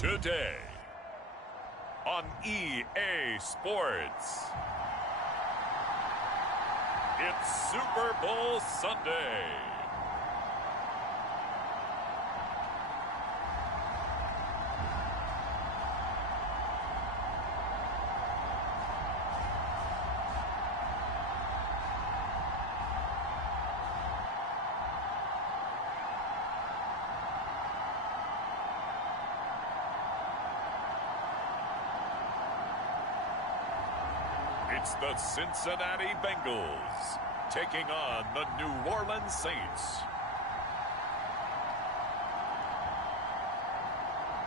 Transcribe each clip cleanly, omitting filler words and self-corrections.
Today on EA Sports, it's Super Bowl Sunday. It's the Cincinnati Bengals taking on the New Orleans Saints.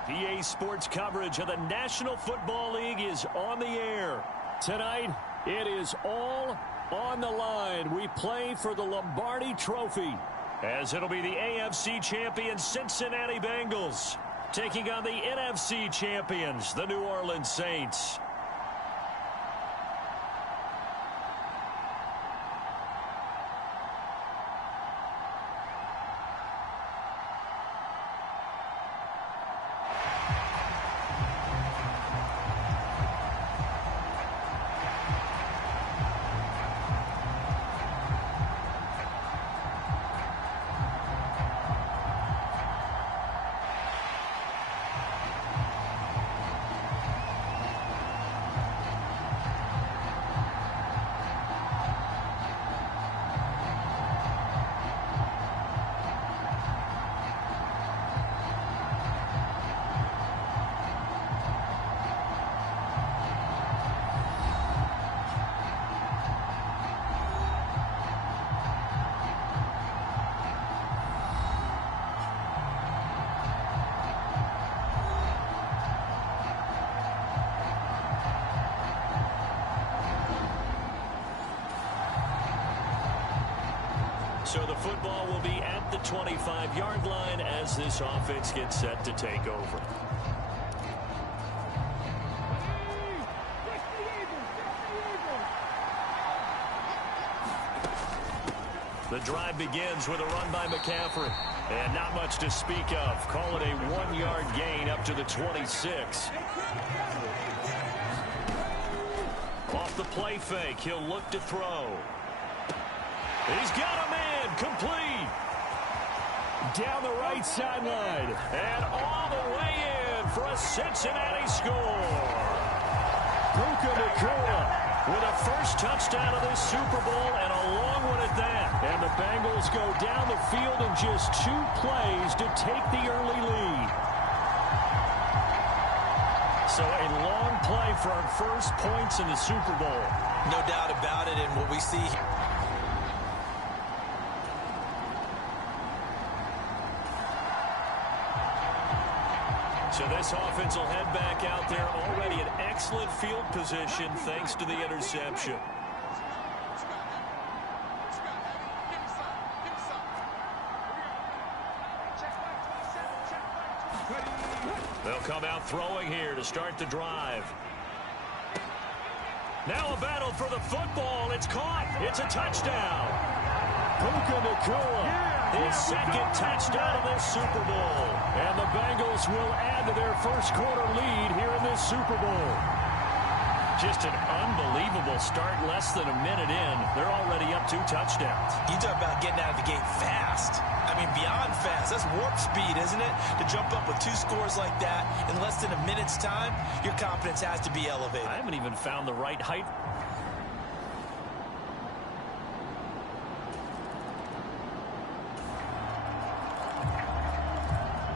EA Sports coverage of the National Football League is on the air. Tonight, it is all on the line. We play for the Lombardi Trophy, as it'll be the AFC champion Cincinnati Bengals taking on the NFC champions, the New Orleans Saints. So the football will be at the 25-yard line as this offense gets set to take over. The drive begins with a run by McCaffrey. And not much to speak of. Call it a 1-yard gain up to the 26. Off the play fake, he'll look to throw. He's got a man, complete. Down the right sideline, and all the way in for a Cincinnati score. With a first touchdown of this Super Bowl, and a long one at that. And the Bengals go down the field in just 2 plays to take the early lead. So a long play for our first points in the Super Bowl. No doubt about it, and what we see here. So this offense will head back out there, already in excellent field position thanks to the interception. They'll come out throwing here to start the drive. Now a battle for the football. It's caught. It's a touchdown. His second touchdown of this Super Bowl. And the Bengals will add to their first quarter lead here in this Super Bowl. Just an unbelievable start. Less than a minute in, they're already up 2 touchdowns. You talk about getting out of the gate fast. I mean, beyond fast. That's warp speed, isn't it? To jump up with 2 scores like that in less than a minute's time, your confidence has to be elevated. I haven't even found the right height.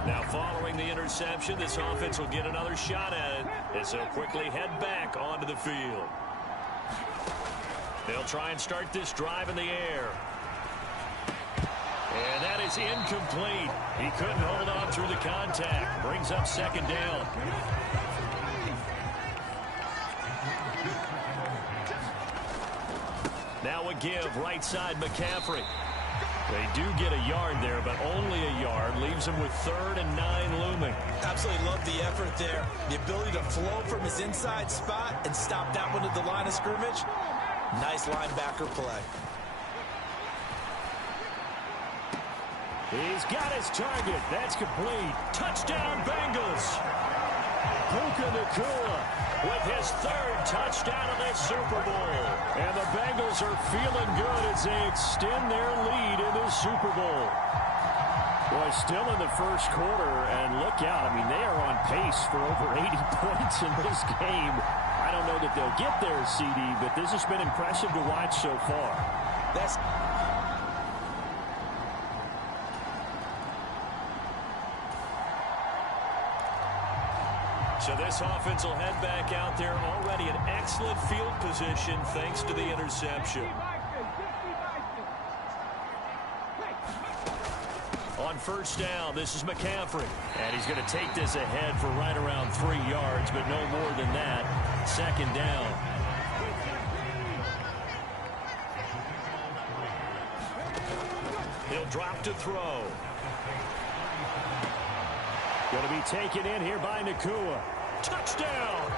Now, following the interception, this offense will get another shot at it as they'll quickly head back onto the field. They'll try and start this drive in the air. And that is incomplete. He couldn't hold on through the contact. Brings up second down. Now a give, right side McCaffrey. They do get a yard there, but only a yard. Leaves him with 3rd and 9 looming. Absolutely love the effort there. The ability to flow from his inside spot and stop that one at the line of scrimmage. Nice linebacker play. He's got his target. That's complete. Touchdown, Bengals. Puka Nacua with his third touchdown of this Super Bowl. And the Bengals are feeling good as they extend their lead in this Super Bowl. Boy, still in the first quarter, and look out. I mean, they are on pace for over 80 points in this game. I don't know that they'll get there, CD, but this has been impressive to watch so far. So this offense will head back out there already in excellent field position thanks to the interception. On first down, this is McCaffrey. And he's going to take this ahead for right around 3 yards, but no more than that. Second down. He'll drop to throw. Going to be taken in here by Nacua. Touchdown!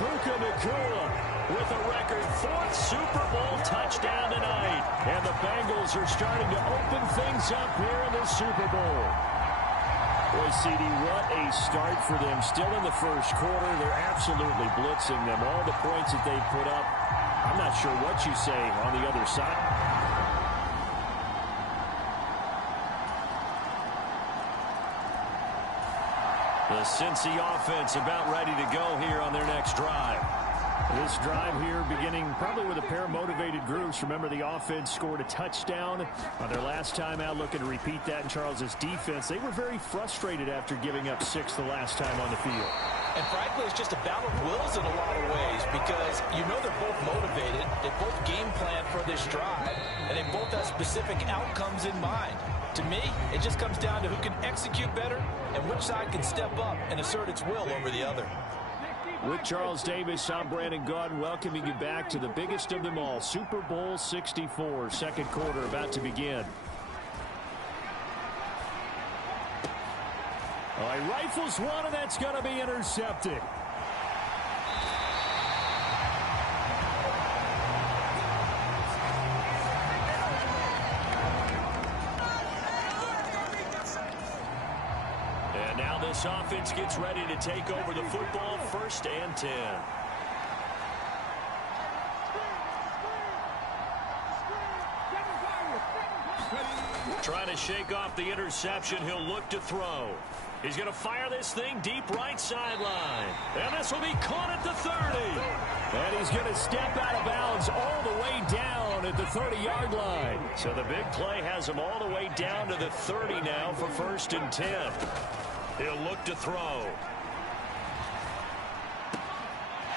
Puka Nacua with a record 4th Super Bowl touchdown tonight. And the Bengals are starting to open things up here in the Super Bowl. Boy, CD, what a start for them. Still in the first quarter, they're absolutely blitzing them. All the points that they put up, I'm not sure what you say on the other side. The Cincy offense about ready to go here on their next drive. This drive here beginning probably with a pair of motivated groups. Remember, the offense scored a touchdown on their last time out, looking to repeat that in Charles's defense. They were very frustrated after giving up 6 the last time on the field. And frankly, it's just a battle of wills in a lot of ways because you know they're both motivated. They both game plan for this drive, and they both have specific outcomes in mind. To me, it just comes down to who can execute better and which side can step up and assert its will over the other. With Charles Davis, I'm Brandon Gaudin, welcoming you back to the biggest of them all, Super Bowl 64, second quarter about to begin. All right, rifles one, and that's going to be intercepted. And now this offense gets ready to take over the football, 1st and 10. Trying to shake off the interception, he'll look to throw. He's going to fire this thing deep right sideline. And this will be caught at the 30. And he's going to step out of bounds all the way down at the 30-yard line. So the big play has him all the way down to the 30 now for 1st and 10. He'll look to throw.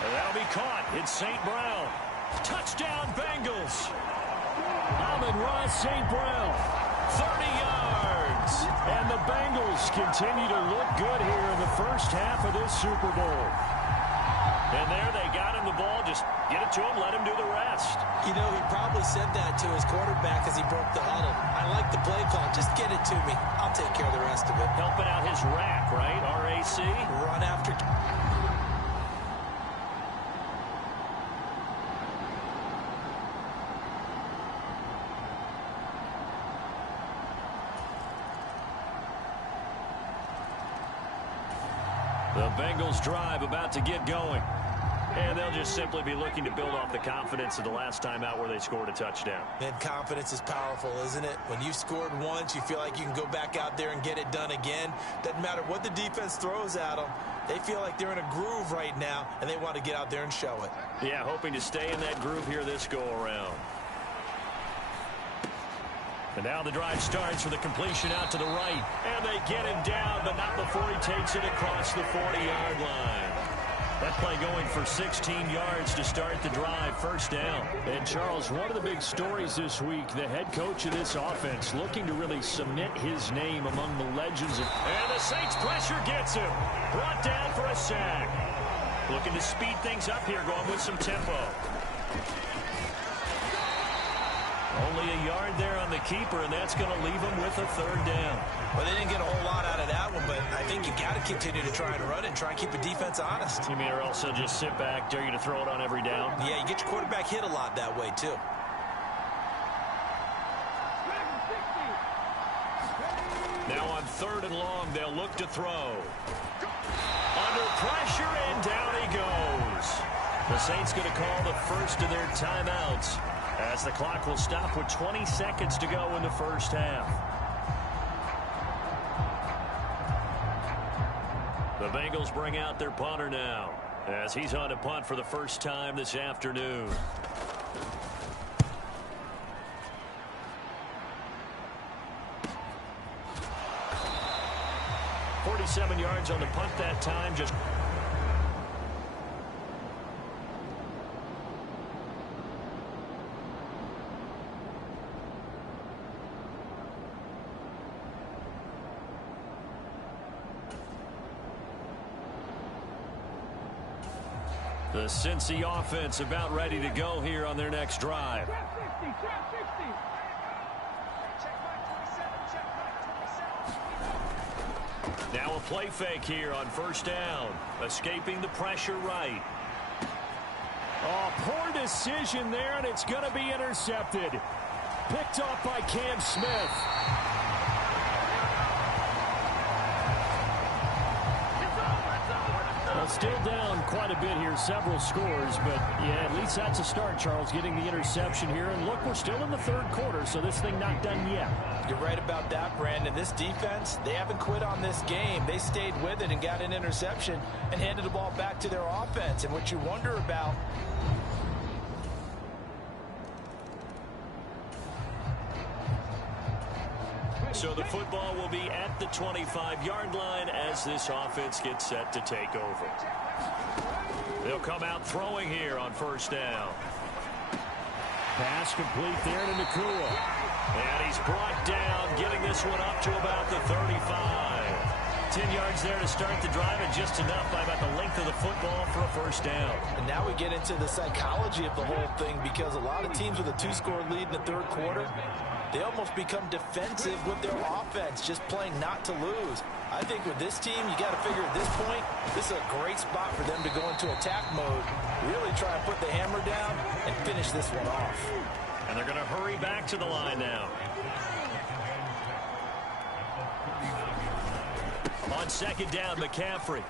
And that'll be caught. It's St. Brown. Touchdown, Bengals. Amon-Ra St. Brown. 30 yards. And the Bengals continue to look good here in the first half of this Super Bowl. And there they got him the ball. Just get it to him, let him do the rest. You know, he probably said that to his quarterback as he broke the huddle. I like the play call. Just get it to me. I'll take care of the rest of it. Helping out his rack, right? R-A-C? Run after. The Bengals drive about to get going. And they'll just simply be looking to build off the confidence of the last time out where they scored a touchdown. And confidence is powerful, isn't it? When you've scored once, you feel like you can go back out there and get it done again. Doesn't matter what the defense throws at them. They feel like they're in a groove right now, and they want to get out there and show it. Yeah, hoping to stay in that groove here this go-around. And now the drive starts with a completion out to the right. And they get him down, but not before he takes it across the 40-yard line. That play going for 16 yards to start the drive, 1st down. And, Charles, one of the big stories this week, the head coach of this offense looking to really cement his name among the legends. And the Saints pressure gets him. Brought down for a sack. Looking to speed things up here, going with some tempo. Only a yard there on the keeper, and that's going to leave him with a 3rd down. Well, they didn't get a whole lot out of that one, but I think you got to continue to try and run it and try and keep the defense honest. You mean, or else they'll just sit back, dare you to throw it on every down? Yeah, you get your quarterback hit a lot that way, too. Now on 3rd and long, they'll look to throw. On under pressure, and down he goes. The Saints going to call the first of their timeouts as the clock will stop with 20 seconds to go in the first half. The Bengals bring out their punter now as he's on to punt for the first time this afternoon. .47 yards on the punt that time. Just the Cincy offense about ready to go here on their next drive. Now a play fake here on first down. Escaping the pressure right. Oh, poor decision there, and it's going to be intercepted. Picked off by Cam Smith. Well, still down quite a bit here, several scores, but yeah, at least that's a start, Charles, getting the interception here. And look, we're still in the third quarter, so this thing not done yet. You're right about that, Brandon. This defense, they haven't quit on this game. They stayed with it and got an interception and handed the ball back to their offense. And what you wonder about, so the football will be at the 25-yard line as this offense gets set to take over. They'll come out throwing here on first down. Pass complete there to Nakua. And he's brought down, getting this one up to about the 35. 10 yards there to start the drive, and just enough by about the length of the football for a first down. And now we get into the psychology of the whole thing, because a lot of teams with a two-score lead in the third quarter, they almost become defensive with their offense, just playing not to lose. I think with this team, you got to figure at this point, this is a great spot for them to go into attack mode, really try and put the hammer down and finish this one off. And they're going to hurry back to the line now. On second down, McCaffrey.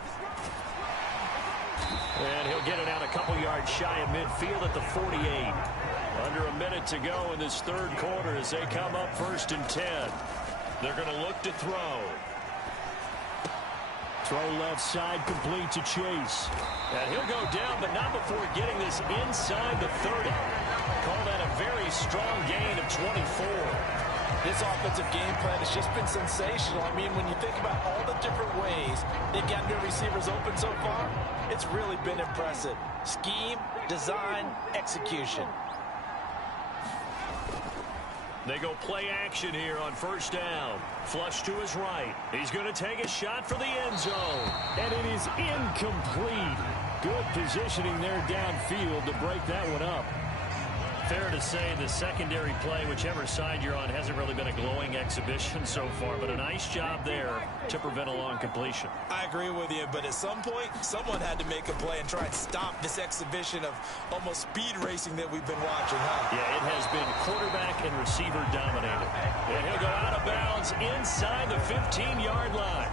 And he'll get it out a couple yards shy of midfield at the 48. Under a minute to go in this third quarter as they come up 1st and 10. They're going to look to throw. Throw left side, complete to Chase. And he'll go down, but not before getting this inside the 30. Call that a very strong gain of 24. This offensive game plan has just been sensational. I mean, when you think about all the different ways they've gotten their receivers open so far, it's really been impressive. Scheme, design, execution. They go play action here on first down. Flush to his right. He's going to take a shot for the end zone. And it is incomplete. Good positioning there downfield to break that one up. Fair to say the secondary play, whichever side you're on, hasn't really been a glowing exhibition so far, but a nice job there to prevent a long completion. I agree with you, but at some point, someone had to make a play and try and stop this exhibition of almost speed racing that we've been watching, huh? Yeah, it has been quarterback and receiver dominated. And he'll go out of bounds inside the 15-yard line.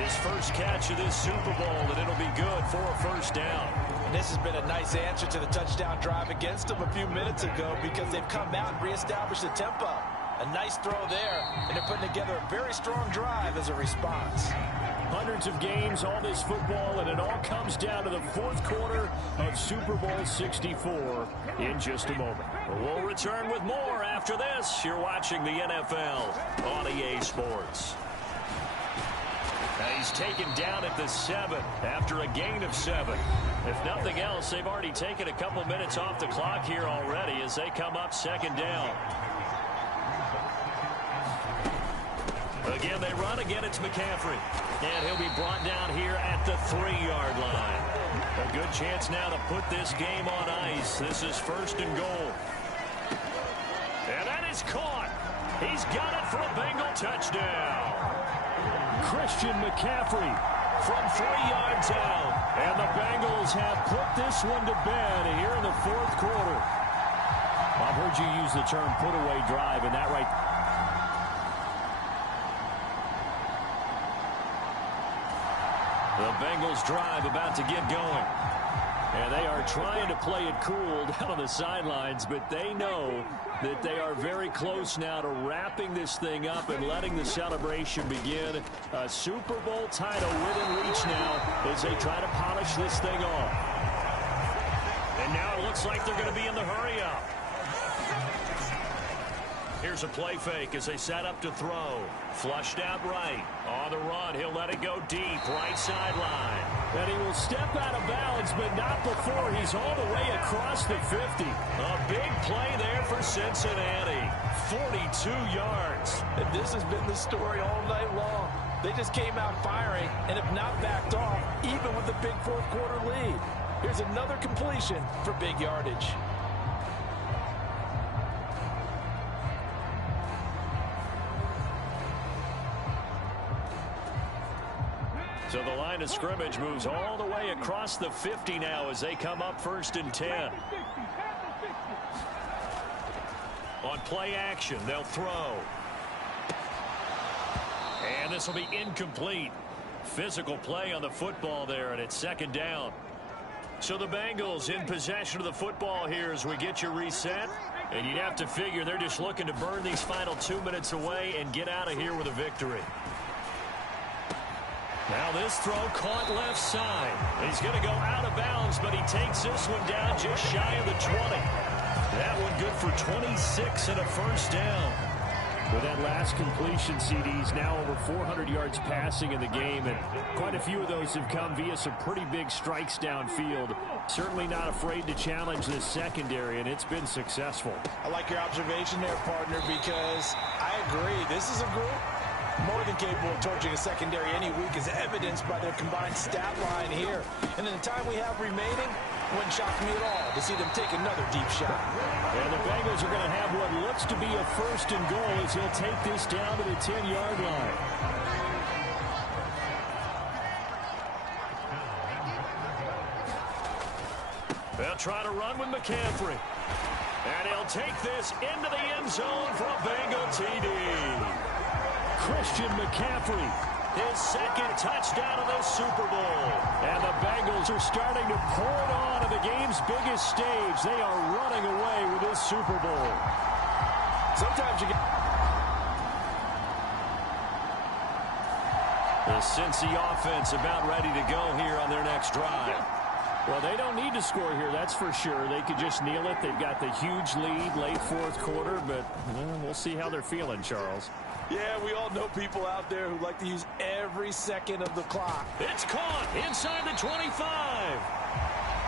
His first catch of this Super Bowl, and it'll be good for a first down. And this has been a nice answer to the touchdown drive against them a few minutes ago, because they've come out and reestablished the tempo. A nice throw there, and they're putting together a very strong drive as a response. Hundreds of games, all this football, and it all comes down to the fourth quarter of Super Bowl 64 in just a moment. We'll return with more after this. You're watching the NFL on EA Sports. He's taken down at the 7 after a gain of 7. If nothing else, they've already taken a couple minutes off the clock here already as they come up second down. Again, they run. Again, it's McCaffrey. And he'll be brought down here at the 3-yard line. A good chance now to put this game on ice. This is 1st and goal. And that is caught. He's got it for a Bengal touchdown. Christian McCaffrey from 3 yards out. And the Bengals have put this one to bed here in the fourth quarter. I've heard you use the term put-away drive, and that right. The Bengals drive about to get going. And they are trying to play it cool down on the sidelines, but they know that they are very close now to wrapping this thing up and letting the celebration begin. A Super Bowl title within reach now as they try to polish this thing off. And now it looks like they're going to be in the hurry-up. Here's a play fake as they set up to throw. Flushed out right. On the run, he'll let it go deep. Right sideline. And he will step out of bounds, but not before he's all the way across the 50. A big play there for Cincinnati. 42 yards. And this has been the story all night long. They just came out firing and have not backed off, even with the big fourth quarter lead. Here's another completion for big yardage. So the line of scrimmage moves all the way across the 50 now as they come up 1st and 10. On play action, they'll throw. And this will be incomplete. Physical play on the football there, and it's 2nd down. So the Bengals in possession of the football here as we get you reset. And you'd have to figure they're just looking to burn these final 2 minutes away and get out of here with a victory. Now this throw caught left side. He's going to go out of bounds, but he takes this one down just shy of the 20. That one good for 26 and a 1st down. With that last completion, CD's now over 400 yards passing in the game, and quite a few of those have come via some pretty big strikes downfield. Certainly not afraid to challenge this secondary, and it's been successful. I like your observation there, partner, because I agree. This is a group more than capable of torching a secondary any week, as evidenced by their combined stat line here. And in the time we have remaining, wouldn't shock me at all to see them take another deep shot. And the Bengals are going to have what looks to be a 1st and goal as he'll take this down to the 10-yard line. They'll try to run with McCaffrey. And he'll take this into the end zone for a Bengal TD. Christian McCaffrey, his 2nd touchdown of the Super Bowl. And the Bengals are starting to pour it on at the game's biggest stage. They are running away with this Super Bowl. Sometimes you get... The Cincy offense about ready to go here on their next drive. Well, they don't need to score here, that's for sure. They could just kneel it. They've got the huge lead late 4th quarter, but we'll see how they're feeling, Charles. Yeah, we all know people out there who like to use every second of the clock. It's caught inside the 25.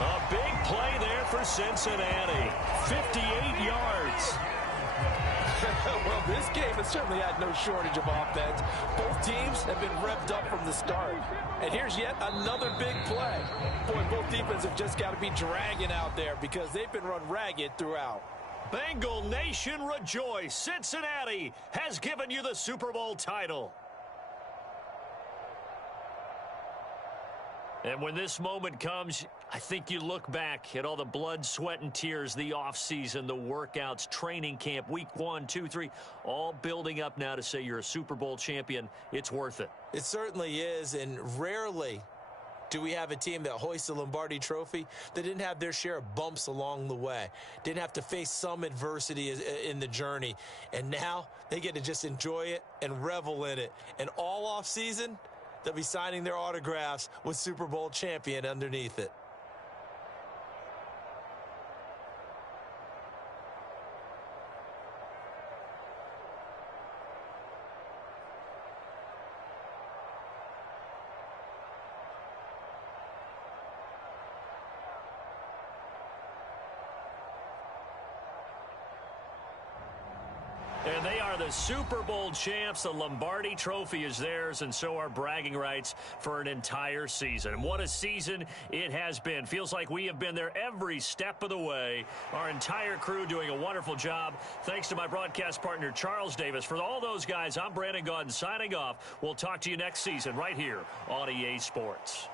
A big play there for Cincinnati. 58 yards. Well, this game has certainly had no shortage of offense. Both teams have been revved up from the start. And here's yet another big play. Boy, both defenses have just got to be dragging out there because they've been run ragged throughout. Bengal Nation rejoice. Cincinnati has given you the Super Bowl title. And when this moment comes, I think you look back at all the blood, sweat, and tears, the offseason, the workouts, training camp, week 1, 2, 3, all building up now to say you're a Super Bowl champion. It's worth it. It certainly is, and rarely do we have a team that hoists the Lombardi Trophy that didn't have their share of bumps along the way, didn't have to face some adversity in the journey, and now they get to just enjoy it and revel in it. And all off season, they'll be signing their autographs with Super Bowl champion underneath it. And they are the Super Bowl champs. The Lombardi Trophy is theirs, and so are bragging rights for an entire season. And what a season it has been. Feels like we have been there every step of the way. Our entire crew doing a wonderful job. Thanks to my broadcast partner, Charles Davis. For all those guys, I'm Brandon Gaudin signing off. We'll talk to you next season right here on EA Sports.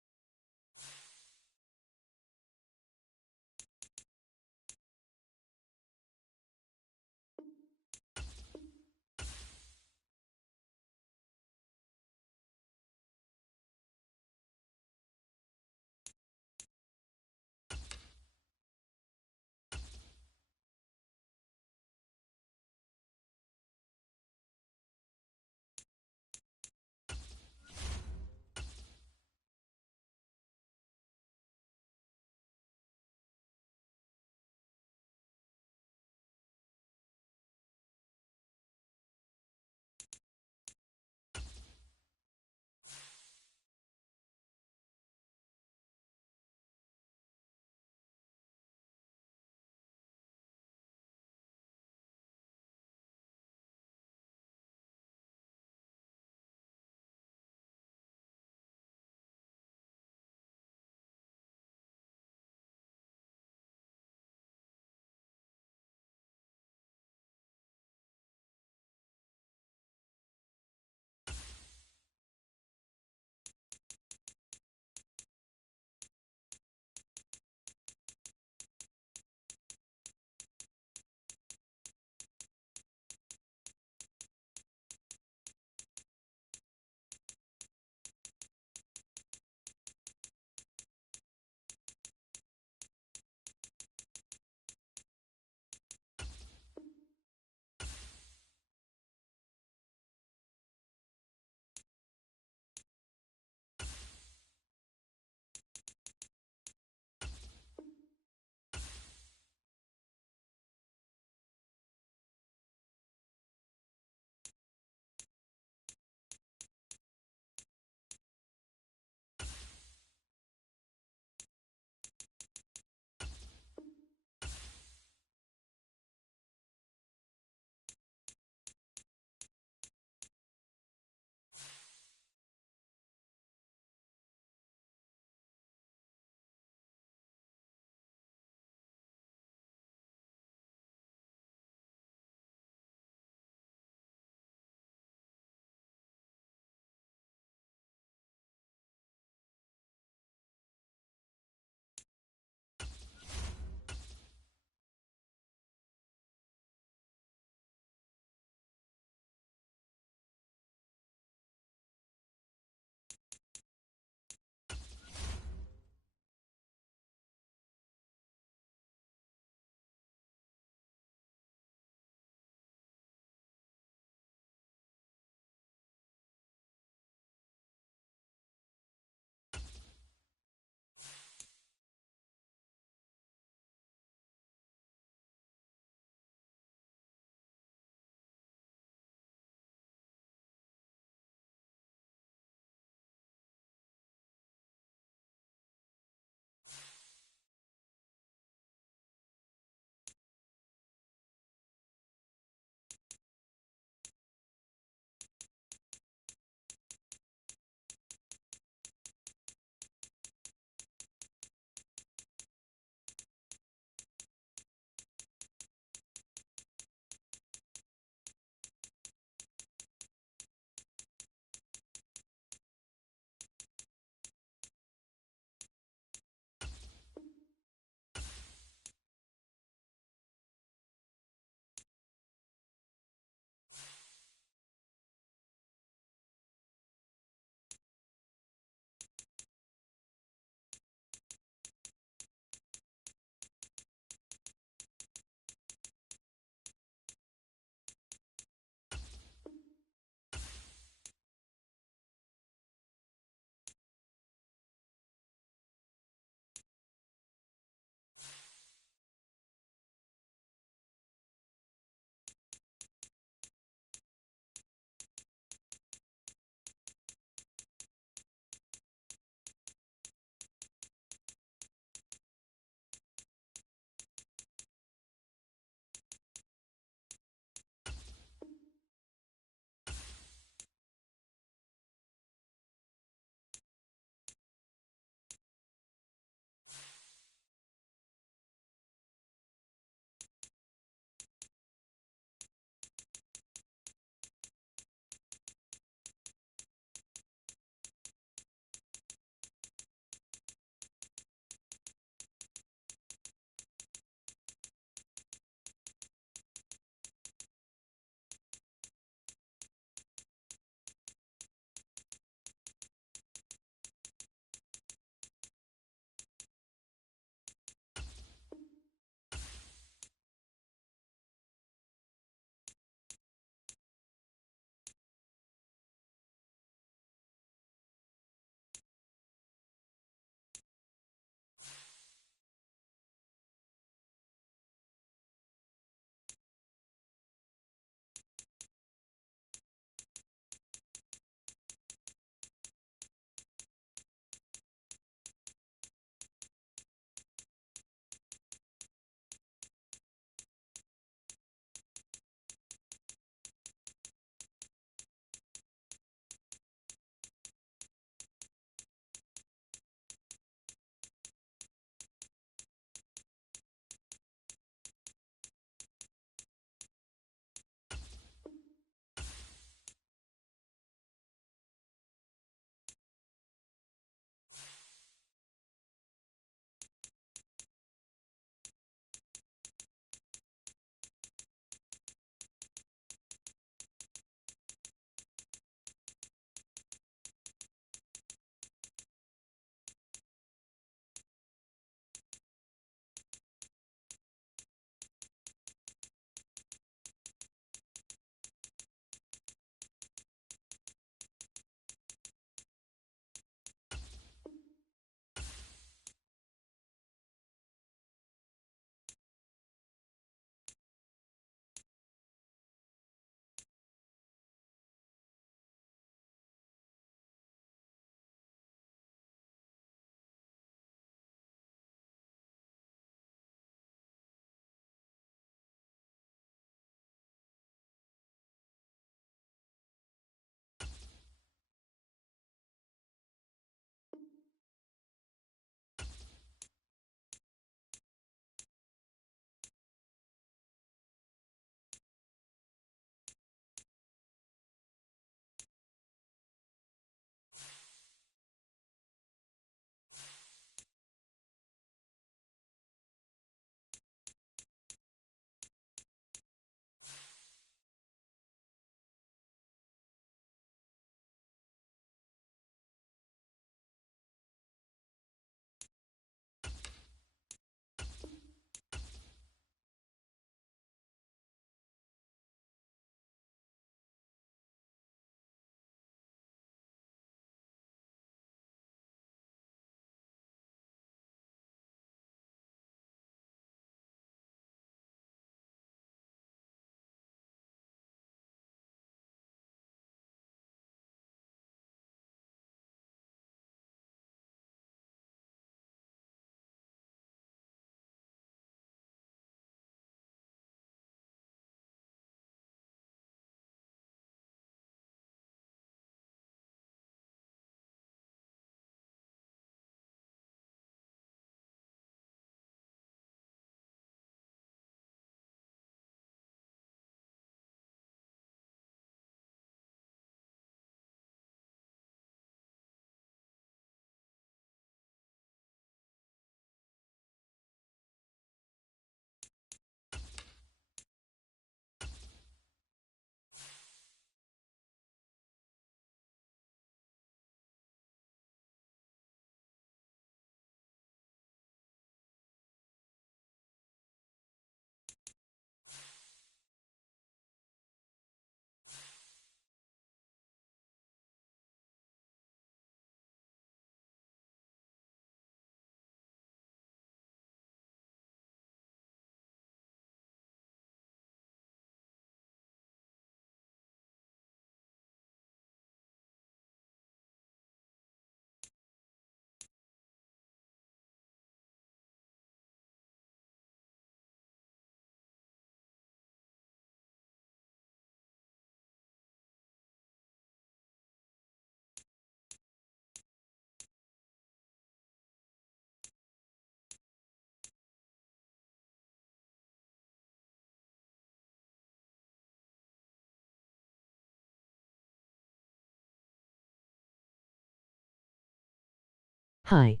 Hi.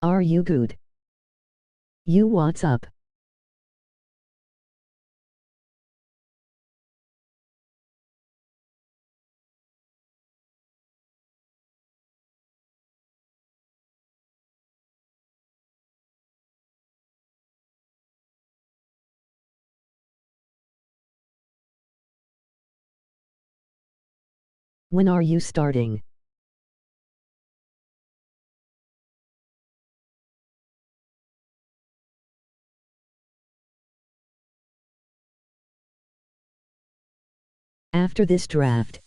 Are you good? You what's up? When are you starting? After this draft.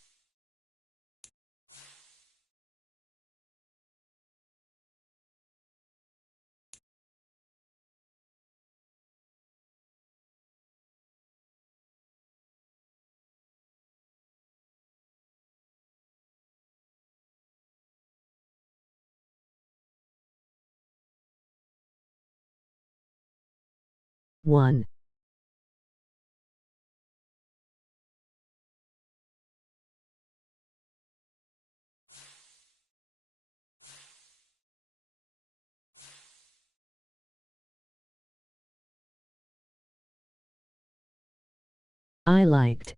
One. I liked.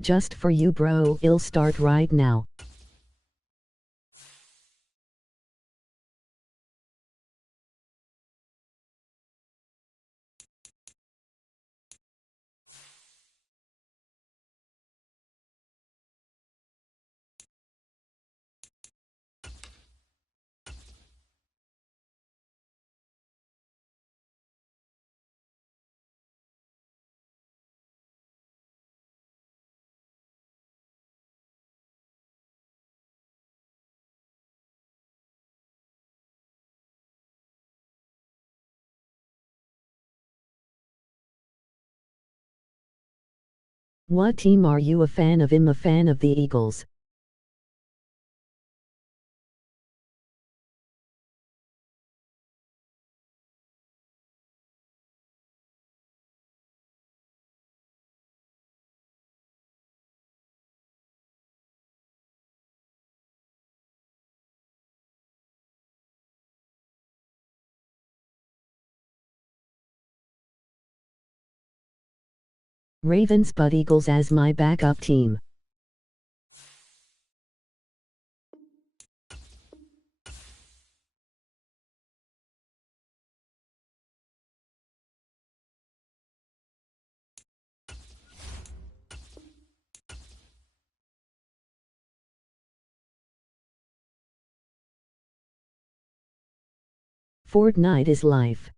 Just for you, bro. I'll start right now. What team are you a fan of? I'm a fan of the Eagles. Ravens but Eagles as my backup team. Fortnite is life.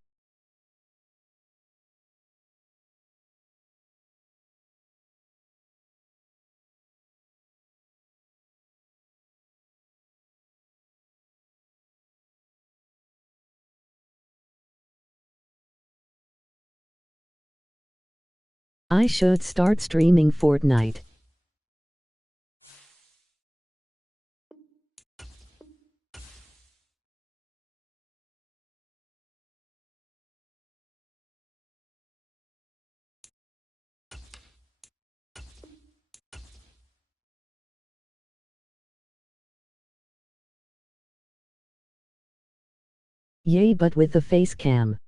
I should start streaming Fortnite. Yay, but with the face cam.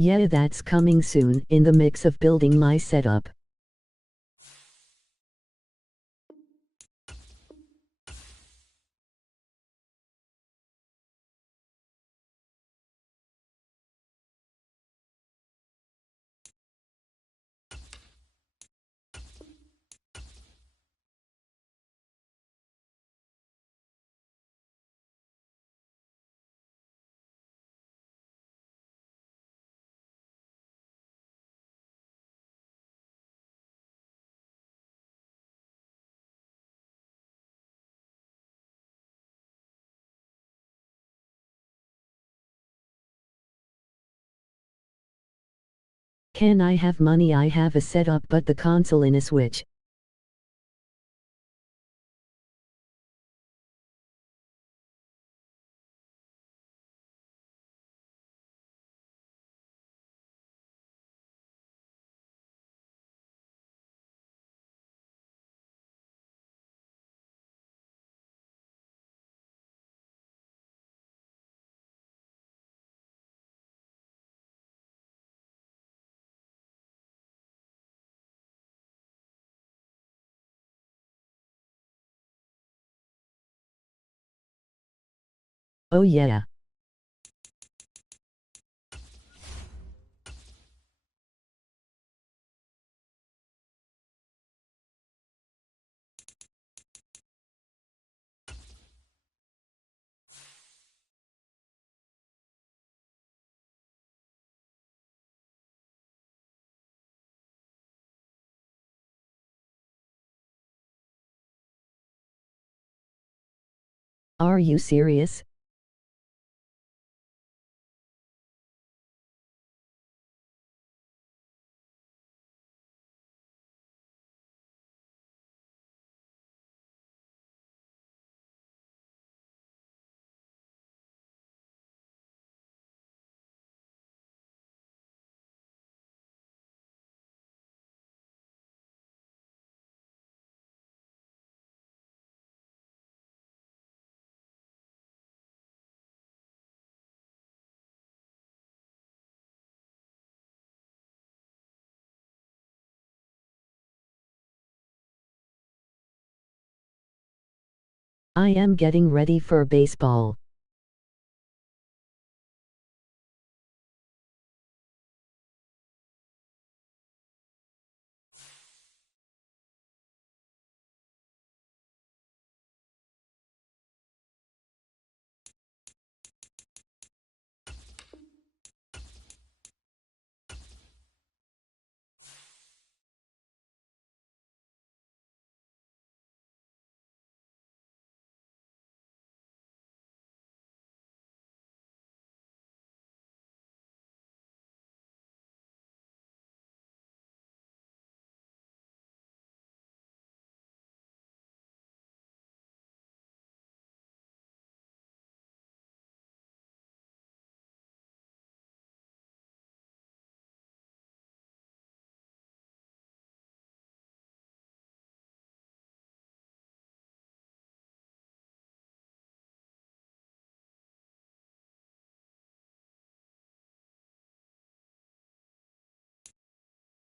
Yeah, that's coming soon, in the mix of building my setup. Can I have money? I have a setup but the console in a Switch. Oh yeah. Are you serious? I am getting ready for baseball.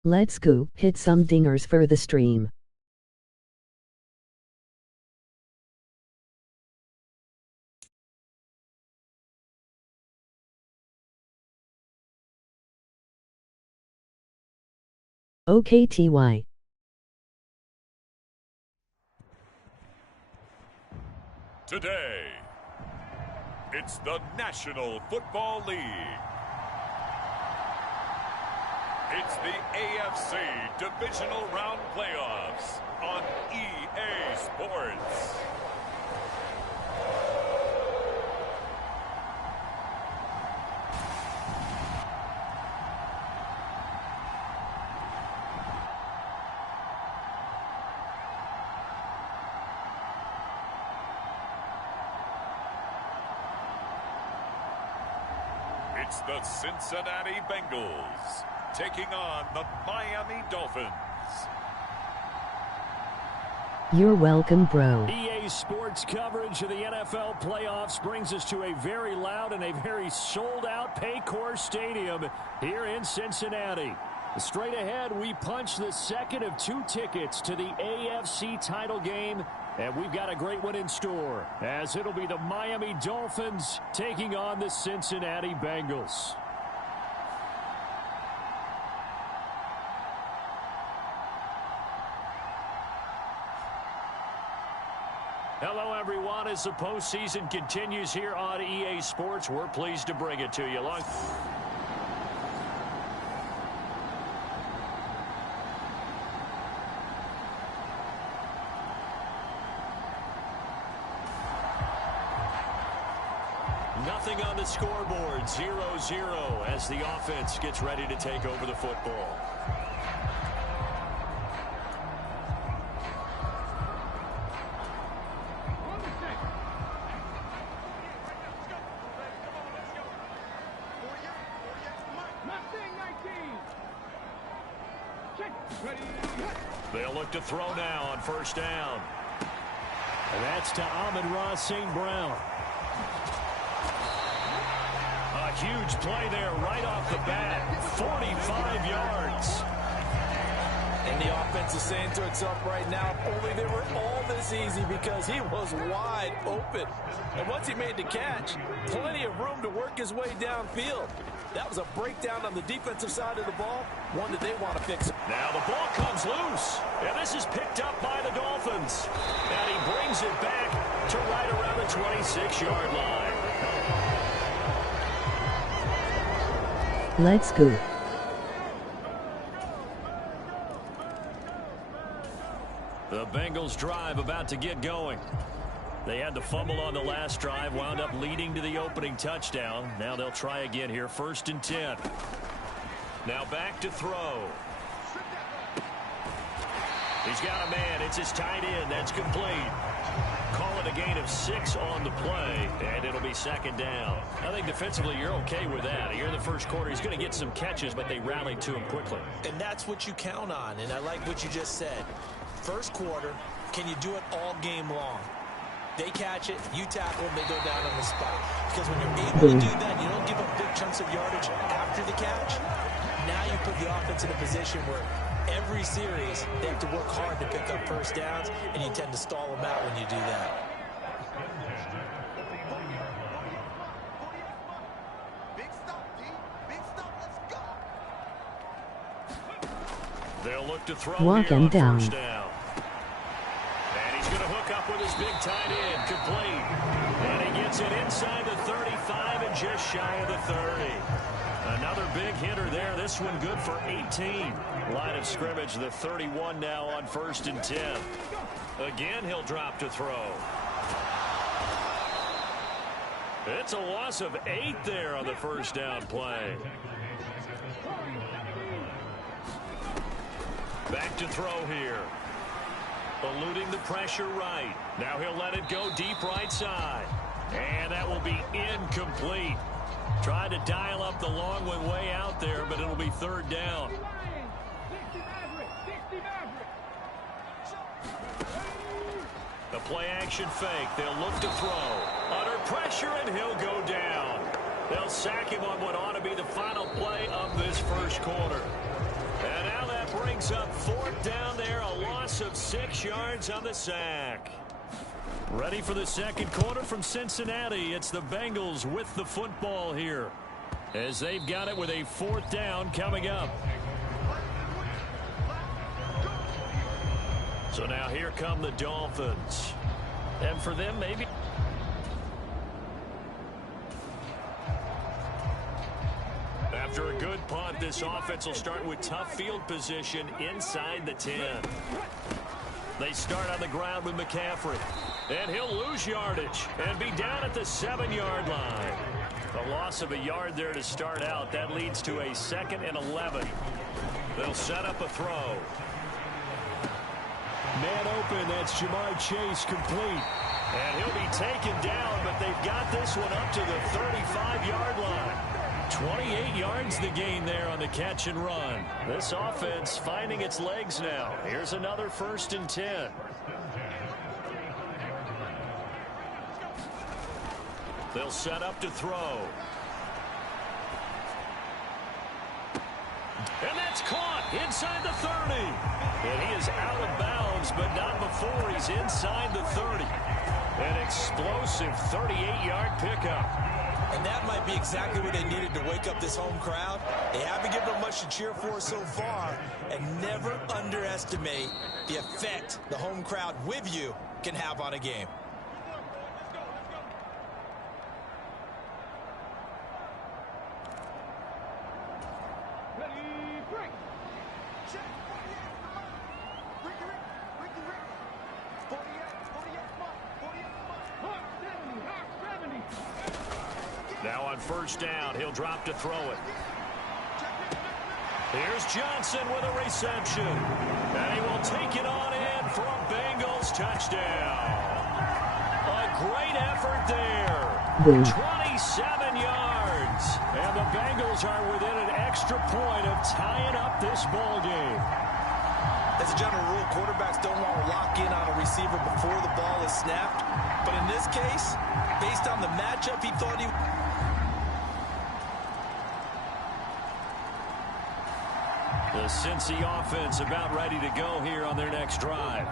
Let's go hit some dingers for the stream. Okay, TY. Today, it's the National Football League. It's the AFC Divisional Round Playoffs on EA Sports. It's the Cincinnati Bengals taking on the Miami Dolphins. You're welcome, bro. EA EA Sports coverage of the NFL playoffs brings us to a very loud and a very sold-out Paycor Stadium here in Cincinnati. Straight ahead, we punch the second of 2 tickets to the AFC title game, and we've got a great one in store, as it'll be the Miami Dolphins taking on the Cincinnati Bengals. Hello, everyone. As the postseason continues here on EA Sports, we're pleased to bring it to you. Nothing on the scoreboard, 0-0 as the offense gets ready to take over the football. They'll look to throw now on first down. And that's to Amon-Ra St. Brown. A huge play there right off the bat. 45 yards. And the offense is saying to itself right now, only they were all this easy because he was wide open. And once he made the catch, plenty of room to work his way downfield. That was a breakdown on the defensive side of the ball, one that they want to fix. Now the ball comes loose, and this is picked up by the Dolphins. And he brings it back to right around the 26-yard line. Let's go. The Bengals drive about to get going. They had the fumble on the last drive, wound up leading to the opening touchdown. Now they'll try again here, 1st and 10. Now back to throw. He's got a man. It's his tight end. That's complete. Call it a gain of 6 on the play, and it'll be 2nd down. I think defensively you're okay with that. Here in the first quarter, he's going to get some catches, but they rallied to him quickly. And that's what you count on, and I like what you just said. First quarter, can you do it all game long? They catch it, you tackle them, they go down on the spot. Because when you're able to do that, you don't give up big chunks of yardage after the catch. Now you put the offense in a position where every series they have to work hard to pick up first downs, and you tend to stall them out when you do that. They'll look to throw Walk here him on down. first down. And he's going to hook up with his big tight end, complete. And he gets it inside the 35 and just shy of the 30. Another big hitter there. This one good for 18. Line of scrimmage, the 31 now on 1st and 10. Again, he'll drop to throw. It's a loss of 8 there on the first down play. Back to throw here. Eluding the pressure right. Now he'll let it go deep right side. And that will be incomplete. Tried to dial up the long one way out there, but it'll be 3rd down. The play action fake. They'll look to throw. Under pressure, and he'll go down. They'll sack him on what ought to be the final play of this first quarter. And now that brings up 4th down there, a loss of 6 yards on the sack. Ready for the second quarter from Cincinnati. It's the Bengals with the football here, as they've got it with a 4th down coming up. So now here come the Dolphins. And for them, maybe... After a good punt, this offense will start with tough field position inside the 10. They start on the ground with McCaffrey. And he'll lose yardage and be down at the 7-yard line. A loss of a yard there to start out. That leads to a 2nd and 11. They'll set up a throw. Man open, that's Jamar Chase, complete. And he'll be taken down, but they've got this one up to the 35-yard line. 28 yards the gain there on the catch and run. This offense finding its legs now. Here's another 1st and 10. They'll set up to throw. And that's caught inside the 30. And he is out of bounds, but not before he's inside the 30. An explosive 38-yard pickup. And that might be exactly what they needed to wake up this home crowd. They haven't given them much to cheer for so far. And never underestimate the effect the home crowd with you can have on a game. Now on first down, he'll drop to throw it. Here's Johnson with a reception. And he will take it on in for a Bengals touchdown. A great effort there. Boom. 27 yards. And the Bengals are within an extra point of tying up this ball game. As a general rule, quarterbacks don't want to lock in on a receiver before the ball is snapped. But in this case, based on the matchup, he thought he... The Cincy offense about ready to go here on their next drive.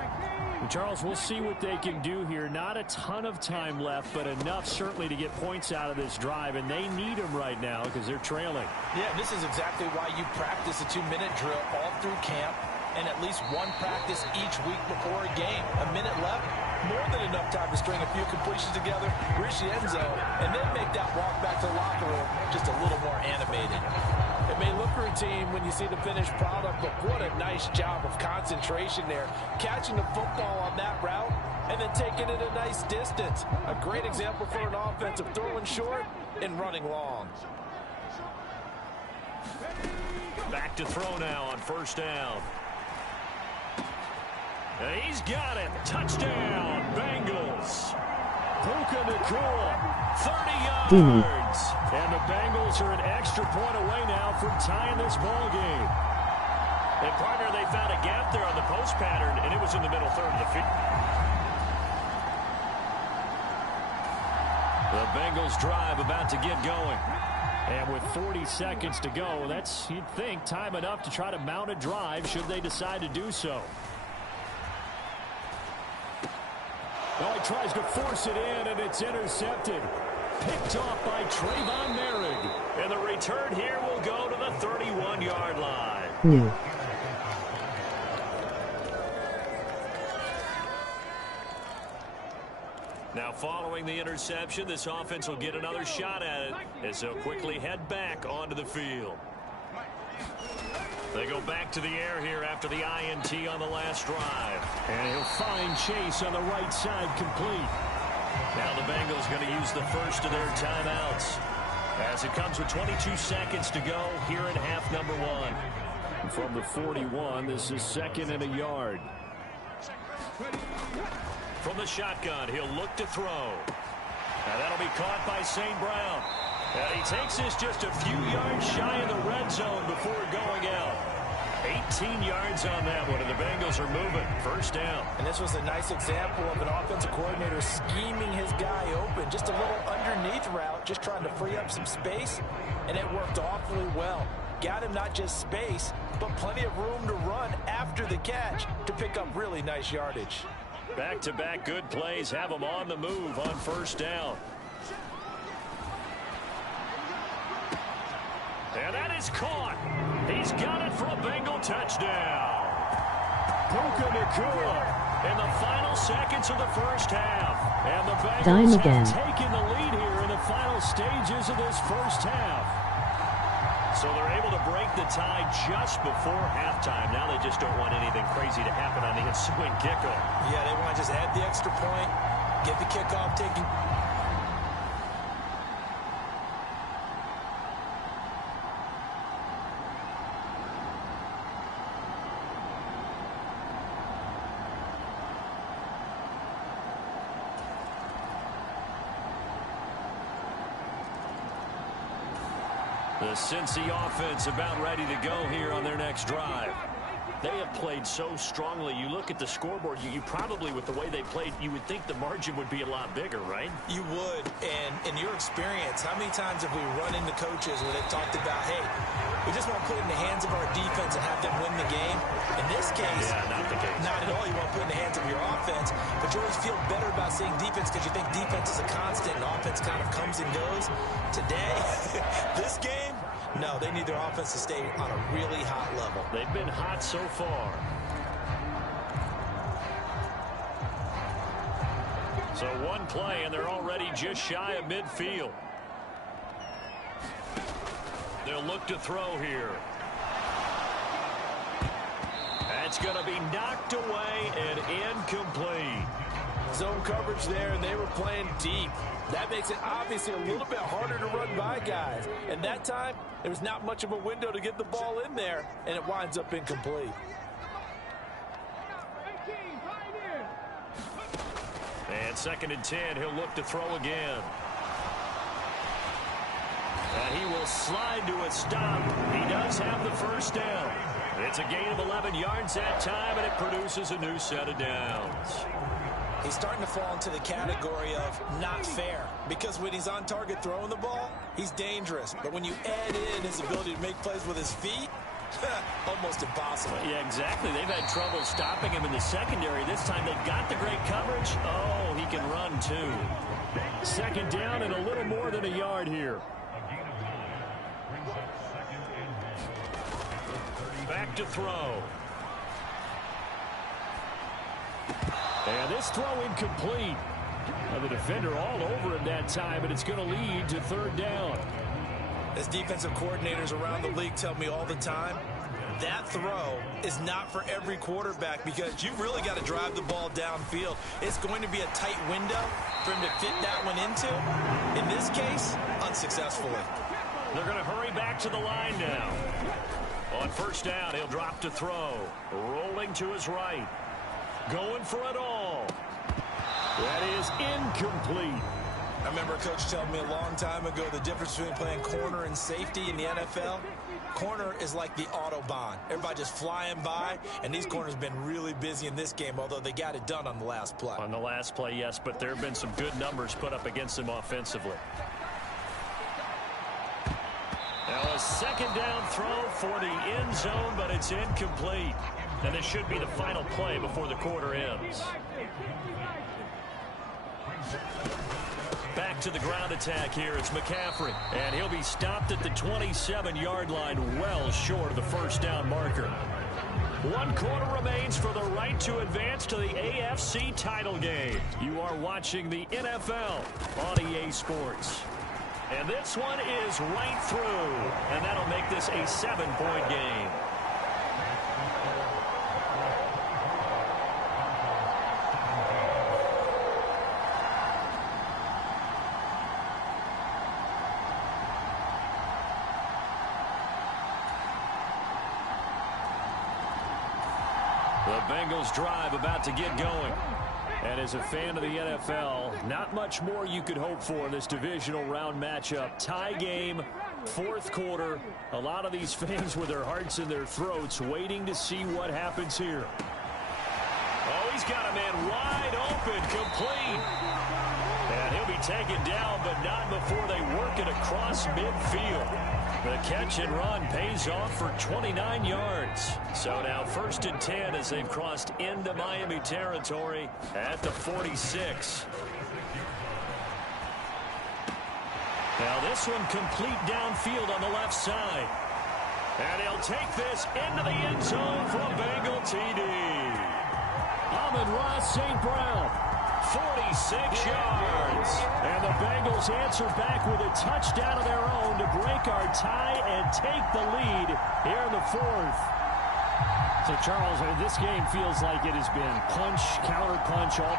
And Charles, we'll see what they can do here. Not a ton of time left, but enough certainly to get points out of this drive, and they need them right now because they're trailing. Yeah, this is exactly why you practice a 2-minute drill all through camp and at least one practice each week before a game. A minute left, more than enough time to string a few completions together, reach the end zone, and then make that walk back to the locker room just a little more animated. It may look routine when you see the finished product, but what a nice job of concentration there. Catching the football on that route and then taking it a nice distance. A great example for an offense of throwing short and running long. Back to throw now on first down. And he's got it. Touchdown, Bengals. Puka Nacua, 30 yards. And the Bengals are an extra point away now from tying this ball game. And, partner, they found a gap there on the post pattern, and it was in the middle third of the field. The Bengals drive about to get going. And with 40 seconds to go, that's, you'd think, time enough to try to mount a drive should they decide to do so. Oh, he tries to force it in, and it's intercepted. Picked off by Trayvon Merrick. And the return here will go to the 31-yard line. New. Now, following the interception, this offense will get another shot at it as they'll quickly head back onto the field. They go back to the air here after the INT on the last drive. And he'll find Chase on the right side complete. Now the Bengals going to use the first of their timeouts as it comes with 22 seconds to go here in half number one. From the 41, this is 2nd and a yard. From the shotgun, he'll look to throw. Now that'll be caught by St. Brown. And he takes this just a few yards shy of the red zone before going out. 18 yards on that one, and the Bengals are moving. First down. And this was a nice example of an offensive coordinator scheming his guy open. Just a little underneath route, just trying to free up some space, and it worked awfully well. Got him not just space, but plenty of room to run after the catch to pick up really nice yardage. Back-to-back good plays have him on the move on first down. And that is caught. He's got it for a Bengal touchdown. Puka Nacua in the final seconds of the first half. And the Bengals have taken the lead here in the final stages of this first half. So they're able to break the tie just before halftime. Now they just don't want anything crazy to happen on the ensuing kickoff. Yeah, they want to just add the extra point, get the kickoff taken. The Cincy offense about ready to go here on their next drive. They have played so strongly. You look at the scoreboard, you probably, with the way they played, you would think the margin would be a lot bigger, right? You would. And in your experience, how many times have we run into coaches where they've talked about, hey, we just want to put it in the hands of our defense and have them win the game? In this case, not the case. Not at all. You want to put it in the hands of your offense, but you always feel better about seeing defense because you think defense is a constant and offense kind of comes and goes. Today, this game, no, they need their offense to stay on a really hot level. They've been hot so far. So one play, and they're already just shy of midfield. They'll look to throw here. That's going to be knocked away and incomplete. Zone coverage there, and they were playing deep. That makes it obviously a little bit harder to run by guys. And that time, there was not much of a window to get the ball in there, and it winds up incomplete. And 2nd and 10, he'll look to throw again. And he will slide to a stop. He does have the first down. It's a gain of 11 yards that time, and it produces a new set of downs. He's starting to fall into the category of not fair, because when he's on target throwing the ball, he's dangerous. But when you add in his ability to make plays with his feet, almost impossible. Yeah, exactly. They've had trouble stopping him in the secondary. This time they've got the great coverage. Oh, he can run too. 2nd down and a little more than a yard here. Back to throw. And this throw incomplete. Now the defender all over him that time, and it's going to lead to 3rd down. As defensive coordinators around the league tell me all the time, that throw is not for every quarterback because you've really got to drive the ball downfield. It's going to be a tight window for him to fit that one into. In this case, unsuccessfully. They're going to hurry back to the line now. On 1st down, he'll drop to throw. Rolling to his right. Going for it all. That is incomplete. I remember a coach telling me a long time ago the difference between playing corner and safety in the NFL. Corner is like the Autobahn. Everybody just flying by, and these corners have been really busy in this game, although they got it done on the last play. On the last play, yes, but there have been some good numbers put up against them offensively. Now a 2nd down throw for the end zone, but it's incomplete. And this should be the final play before the quarter ends. Back to the ground attack here. It's McCaffrey. And he'll be stopped at the 27-yard line, well short of the 1st down marker. 1 quarter remains for the right to advance to the AFC title game. You are watching the NFL on EA Sports. And this one is right through. And that'll make this a 7-point game. The Bengals drive about to get going. And as a fan of the NFL, not much more you could hope for in this divisional round matchup. Tie game, 4th quarter. A lot of these fans with their hearts in their throats waiting to see what happens here. Oh, he's got a man wide open, complete. And he'll be taken down, but not before they work it across midfield. The catch and run pays off for 29 yards. So now 1st and 10 as they've crossed into Miami territory at the 46. Now this one complete downfield on the left side. And he'll take this into the end zone for a Bengal TD. Amon-Ra St. Brown, 46 yards. And the Bengals answer back with a touchdown of their own to break our tie and take the lead here in the 4th. So, Charles, this game feels like it has been punch, counter punch, all.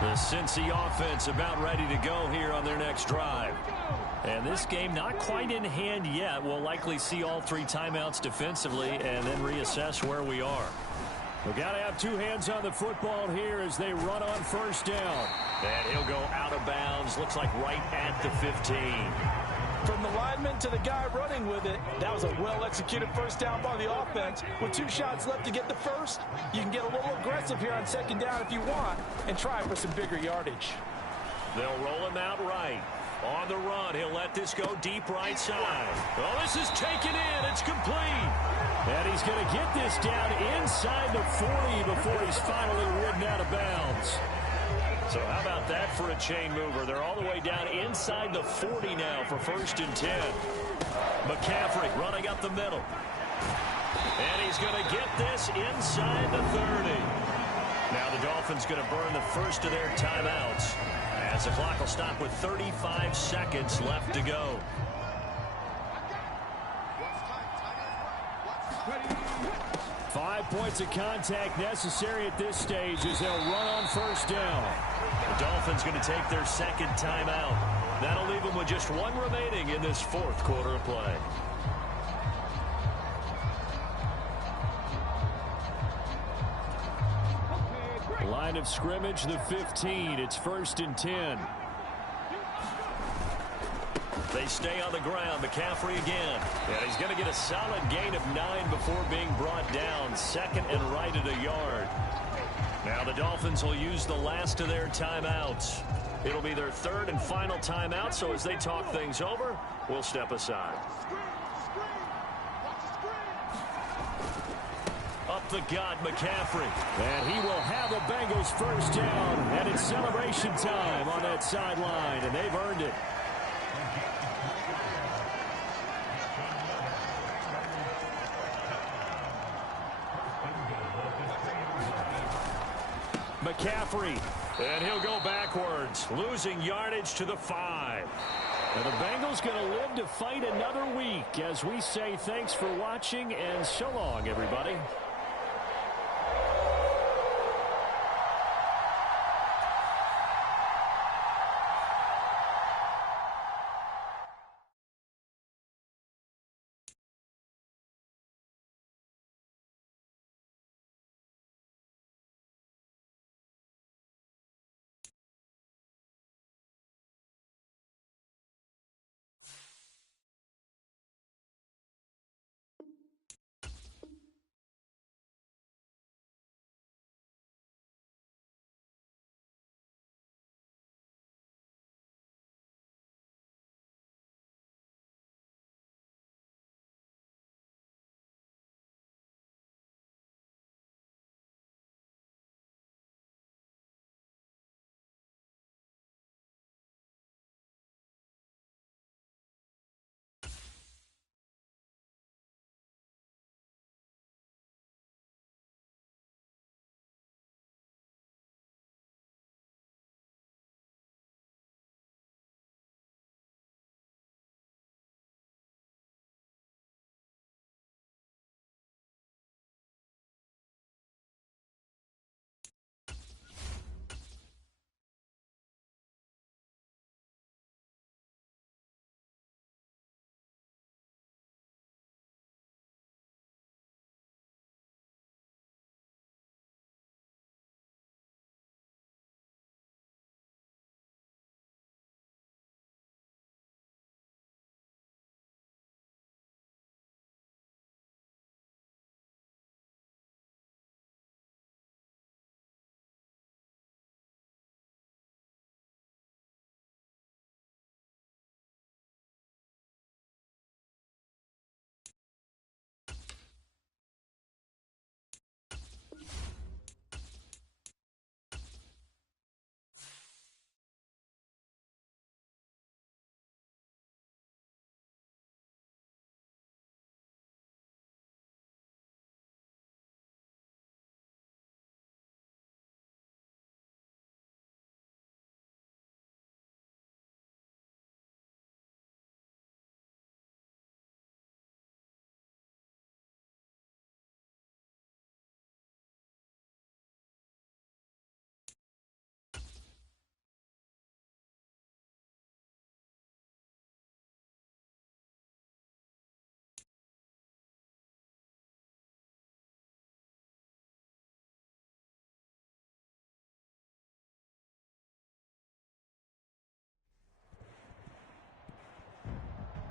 The Cincy offense about ready to go here on their next drive. And this game not quite in hand yet. We'll likely see all 3 timeouts defensively and then reassess where we are. We've got to have two hands on the football here as they run on first down. And he'll go out of bounds. Looks like right at the 15. From the lineman to the guy running with it, that was a well-executed first down by the offense. With 2 shots left to get the first, you can get a little aggressive here on second down if you want and try for some bigger yardage. They'll roll him out right. On the run, he'll let this go deep right side. Oh, this is taken in. It's complete. And he's going to get this down inside the 40 before he's finally ridden out of bounds. So how about that for a chain mover? They're all the way down inside the 40 now for 1st and 10. McCaffrey running up the middle. And he's going to get this inside the 30. Now the Dolphins going to burn the first of their timeouts as the clock will stop with 35 seconds left to go. Five points of contact necessary at this stage as they'll run on first down. The Dolphins going to take their second timeout. That'll leave them with just 1 remaining in this 4th quarter of play. Line of scrimmage, the 15. It's 1st and 10. They stay on the ground. McCaffrey again. And he's going to get a solid gain of 9 before being brought down. 2nd and right at a yard. Now the Dolphins will use the last of their timeouts. It'll be their 3rd and final timeout, so as they talk things over, we'll step aside. Up the gut, McCaffrey. And he will have the Bengals first down. And it's celebration time on that sideline, and they've earned it. McCaffrey, and he'll go backwards, losing yardage to the 5. And the Bengals going to live to fight another week as we say thanks for watching and so long, everybody.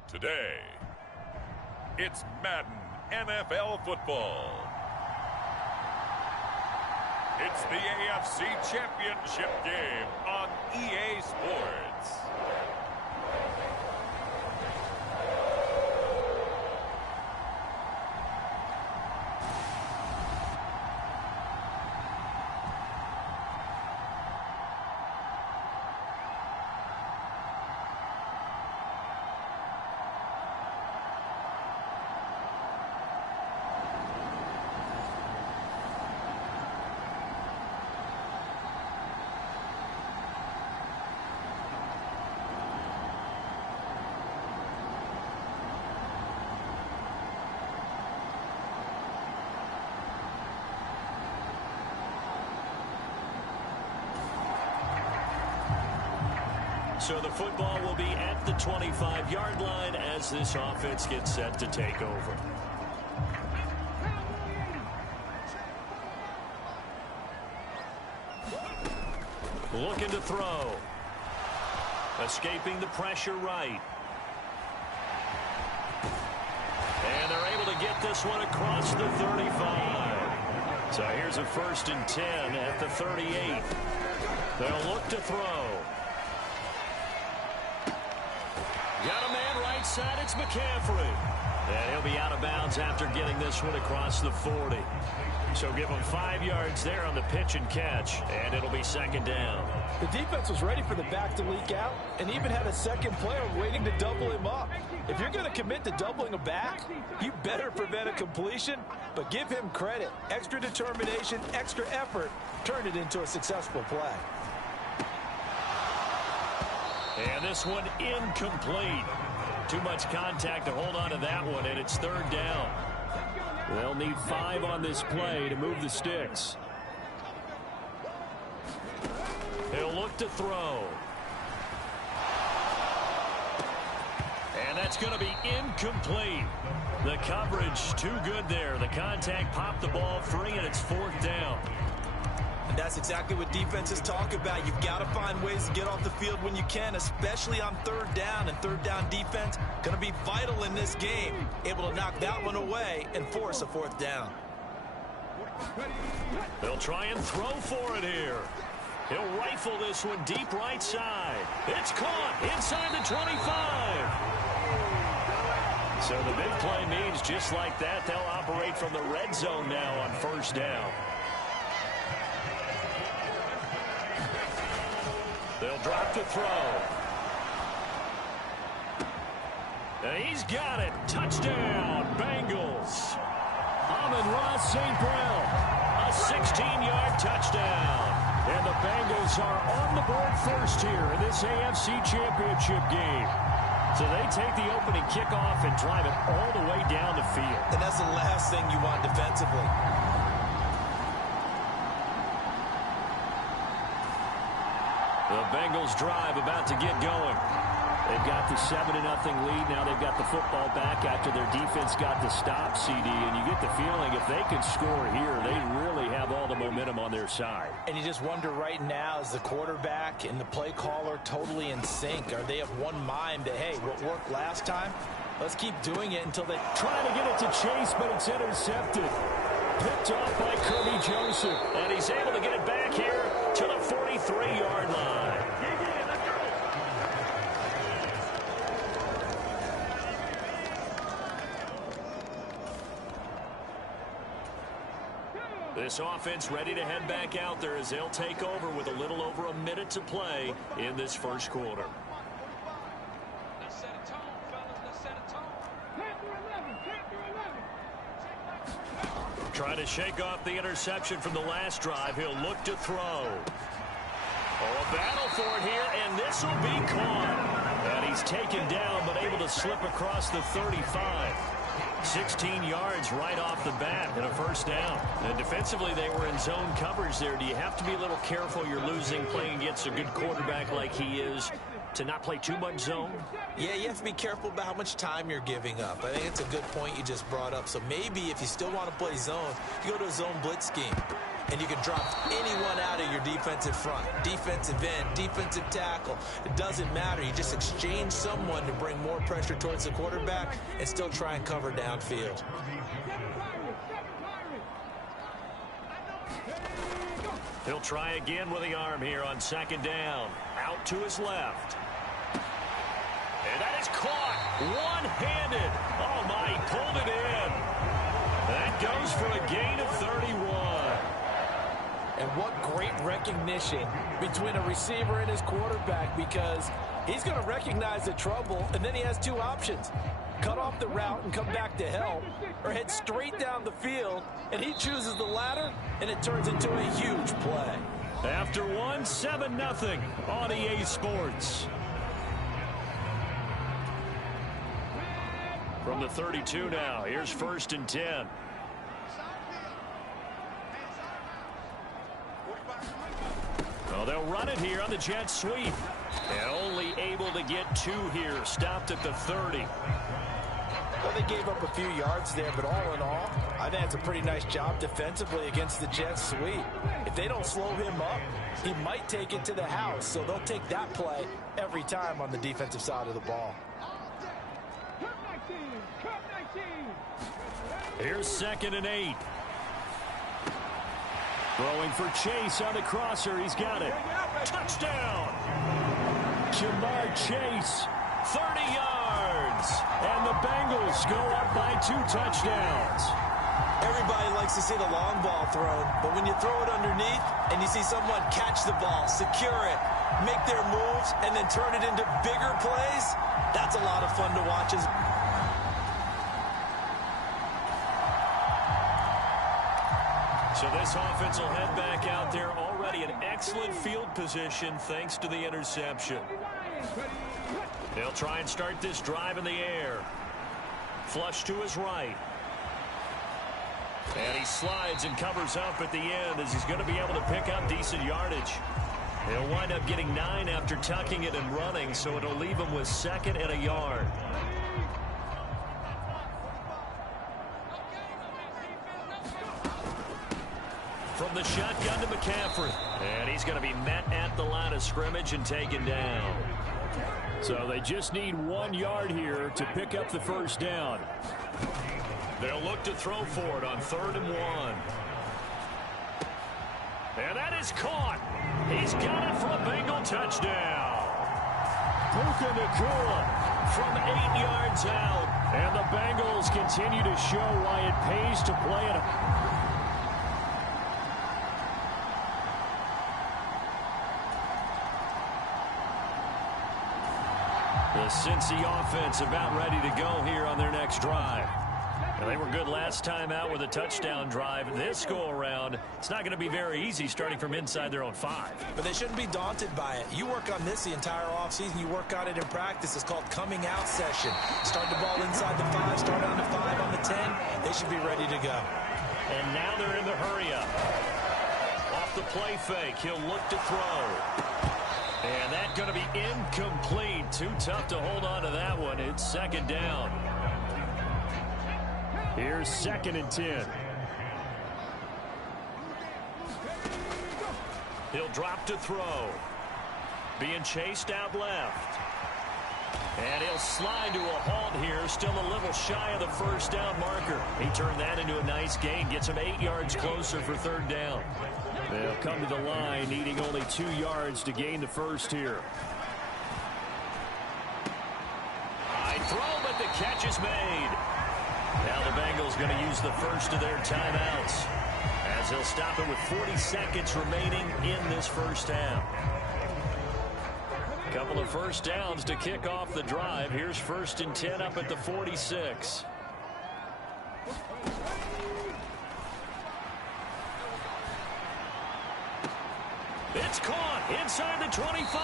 Today, it's Madden NFL football. It's the AFC Championship game on EA Sports. So the football will be at the 25-yard line as this offense gets set to take over. Looking to throw. Escaping the pressure right. And they're able to get this one across the 35. So here's a 1st and 10 at the 38. They'll look to throw. Got a man right side. It's McCaffrey. And he'll be out of bounds after getting this one across the 40. So give him 5 yards there on the pitch and catch. And it'll be 2nd down. The defense was ready for the back to leak out and even had a second player waiting to double him up. If you're going to commit to doubling a back, you better prevent a completion, but give him credit. Extra determination, extra effort, turned it into a successful play. And this one incomplete. Too much contact to hold on to that one, and it's 3rd down. They'll need 5 on this play to move the sticks. He'll look to throw. And that's going to be incomplete. The coverage too good there. The contact popped the ball free, and it's 4th down. And that's exactly what defenses talk about. You've got to find ways to get off the field when you can, especially on 3rd down. And 3rd down defense going to be vital in this game. Able to knock that one away and force a 4th down. They'll try and throw for it here. He'll rifle this one deep right side. It's caught inside the 25. So the big play means just like that, they'll operate from the red zone now on 1st down. They'll drop to throw. And he's got it. Touchdown, Bengals. Amon-Ra St. Brown, a 16-yard touchdown. And the Bengals are on the board first here in this AFC Championship game. So they take the opening kickoff and drive it all the way down the field. And that's the last thing you want defensively. The Bengals drive about to get going. They've got the 7-0 lead. Now they've got the football back after their defense got the stop, CD. And you get the feeling if they can score here, they really have all the momentum on their side. And you just wonder right now, is the quarterback and the play caller totally in sync? Are they of one mind that, hey, what worked last time, let's keep doing it until they... Trying to get it to Chase, but it's intercepted. Picked off by Kirby Joseph. And he's able to get it back here to the 43-yard line. This offense ready to head back out there as they'll take over with a little over a minute to play in this 1st quarter. Trying to shake off the interception from the last drive. He'll look to throw. Oh, a battle for it here, and this will be caught. And he's taken down, but able to slip across the 35. 16 yards right off the bat and a 1st down. And defensively, they were in zone coverage there. Do you have to be a little careful? You're losing playing against a good quarterback like he is to not play too much zone? Yeah, you have to be careful about how much time you're giving up. I think it's a good point you just brought up. So maybe if you still want to play zone, you go to a zone blitz scheme. and you can drop anyone out of your defensive front. Defensive end, defensive tackle. It doesn't matter. You just exchange someone to bring more pressure towards the quarterback and still try and cover downfield. He'll try again with the arm here on second down. Out to his left. And that is caught one-handed. Oh, my, he pulled it in. That goes for a gain of 31. And what great recognition between a receiver and his quarterback, because he's going to recognize the trouble, and then he has two options. Cut off the route and come back to help, or head straight down the field, and he chooses the latter, and it turns into a huge play. After one, 7-0 on EA Sports. From the 32 now, here's 1st and 10. Well, they'll run it here on the jet sweep. And only able to get 2 here, stopped at the 30. Well, they gave up a few yards there, but all in all, I think it's a pretty nice job defensively against the jet sweep. If they don't slow him up, he might take it to the house, so they'll take that play every time on the defensive side of the ball. Here's 2nd and 8. Throwing for Chase on the crosser. He's got it. Touchdown! Jamar Chase, 30 yards. And the Bengals go up by 2 touchdowns. Everybody likes to see the long ball thrown, but when you throw it underneath and you see someone catch the ball, secure it, make their moves, and then turn it into bigger plays, that's a lot of fun to watch. So this offense will head back out there, already in excellent field position thanks to the interception. They'll try and start this drive in the air. Flush to his right. And he slides and covers up at the end as he's going to be able to pick up decent yardage. He'll wind up getting 9 after tucking it and running, so it'll leave him with 2nd and a yard. From the shotgun to McCaffrey. And he's going to be met at the line of scrimmage and taken down. So they just need 1 yard here to pick up the 1st down. They'll look to throw for it on 3rd and 1. And that is caught. He's got it for a Bengal touchdown. Puka Nacua from 8 yards out. And the Bengals continue to show why it pays to play at a... The Cincy offense about ready to go here on their next drive. And they were good last time out with a touchdown drive. This go-around, it's not going to be very easy starting from inside their own 5. But they shouldn't be daunted by it. You work on this the entire offseason. You work on it in practice. It's called coming out session. Start the ball inside the 5, start on the 5, on the 10. They should be ready to go. And now they're in the hurry-up. Off the play fake, he'll look to throw. And that's going to be incomplete. Too tough to hold on to that one. It's 2nd down. Here's 2nd and 10. He'll drop to throw. Being chased out left. And he'll slide to a halt here. Still a little shy of the 1st down marker. He turned that into a nice gain. Gets him 8 yards closer for 3rd down. They'll come to the line needing only 2 yards to gain the 1st here. High throw, but the catch is made. Now the Bengals going to use the 1st of their timeouts as they'll stop it with 40 seconds remaining in this 1st half. Couple of 1st downs to kick off the drive. Here's 1st and 10 up at the 46. It's caught inside the 25.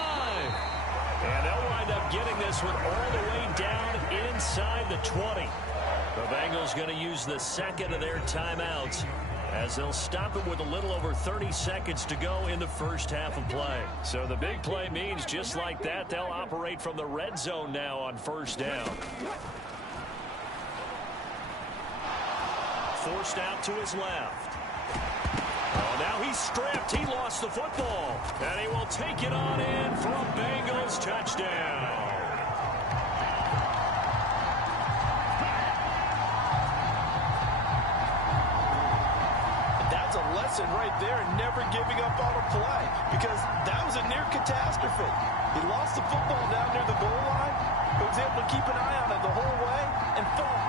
And they'll wind up getting this one all the way down inside the 20. The Bengals going to use the 2nd of their timeouts as they'll stop it with a little over 30 seconds to go in the 1st half of play. So the big play means just like that, they'll operate from the red zone now on 1st down. Forced out to his left. Oh, now he's stripped. He lost the football. And he will take it on in for a Bengals touchdown. That's a lesson right there in never giving up on a play, because that was a near catastrophe. He lost the football down near the goal line, but was able to keep an eye on it the whole way and thought.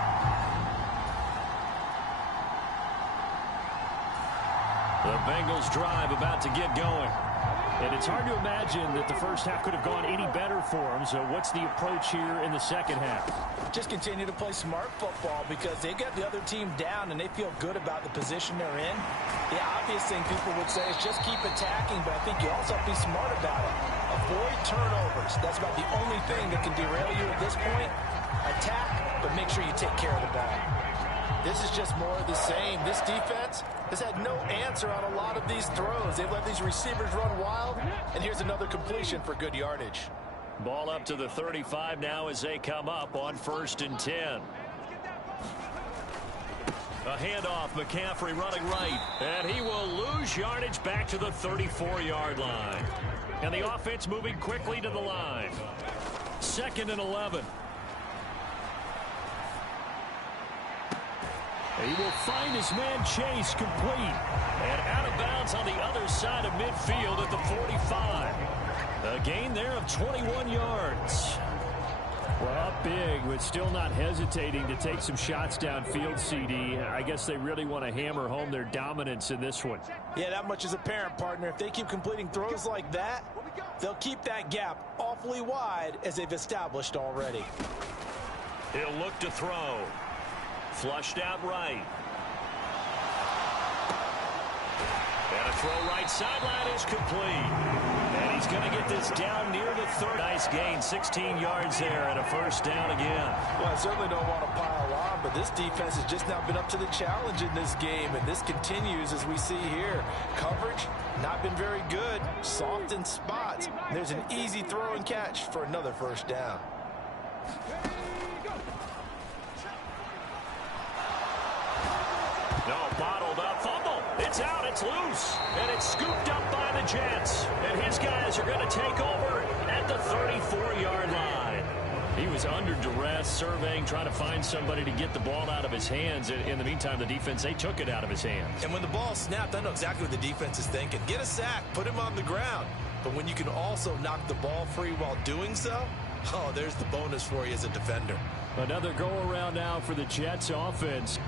The Bengals drive about to get going. And it's hard to imagine that the first half could have gone any better for them. So what's the approach here in the second half? Just continue to play smart football, because they got the other team down and they feel good about the position they're in. The obvious thing people would say is just keep attacking, but I think you also have to be smart about it. Avoid turnovers. That's about the only thing that can derail you at this point. Attack, but make sure you take care of the ball. This is just more of the same. This defense has had no answer on a lot of these throws. They've let these receivers run wild, and here's another completion for good yardage. Ball up to the 35 now as they come up on 1st and 10. A handoff, McCaffrey running right, and he will lose yardage back to the 34-yard line. And the offense moving quickly to the line. 2nd and 11. He will find his man Chase complete. And out of bounds on the other side of midfield at the 45. A gain there of 21 yards. Well, up big, but still not hesitating to take some shots downfield, CD. I guess they really want to hammer home their dominance in this one. Yeah, that much is apparent, partner. If they keep completing throws like that, they'll keep that gap awfully wide, as they've established already. He'll look to throw. Flushed out right. And a throw right sideline is complete. And he's going to get this down near the 30. Nice gain, 16 yards there, and a 1st down again. Well, I certainly don't want to pile on, but this defense has just not been up to the challenge in this game, and this continues as we see here. Coverage, not been very good. Soft in spots. There's an easy throw and catch for another 1st down. No, bottled up fumble. It's out, it's loose, and it's scooped up by the Jets. And his guys are going to take over at the 34-yard line. He was under duress, surveying, trying to find somebody to get the ball out of his hands. In the meantime, the defense, they took it out of his hands. And when the ball snapped, I know exactly what the defense is thinking. Get a sack, put him on the ground. But when you can also knock the ball free while doing so, oh, there's the bonus for you as a defender. Another go-around now for the Jets offense.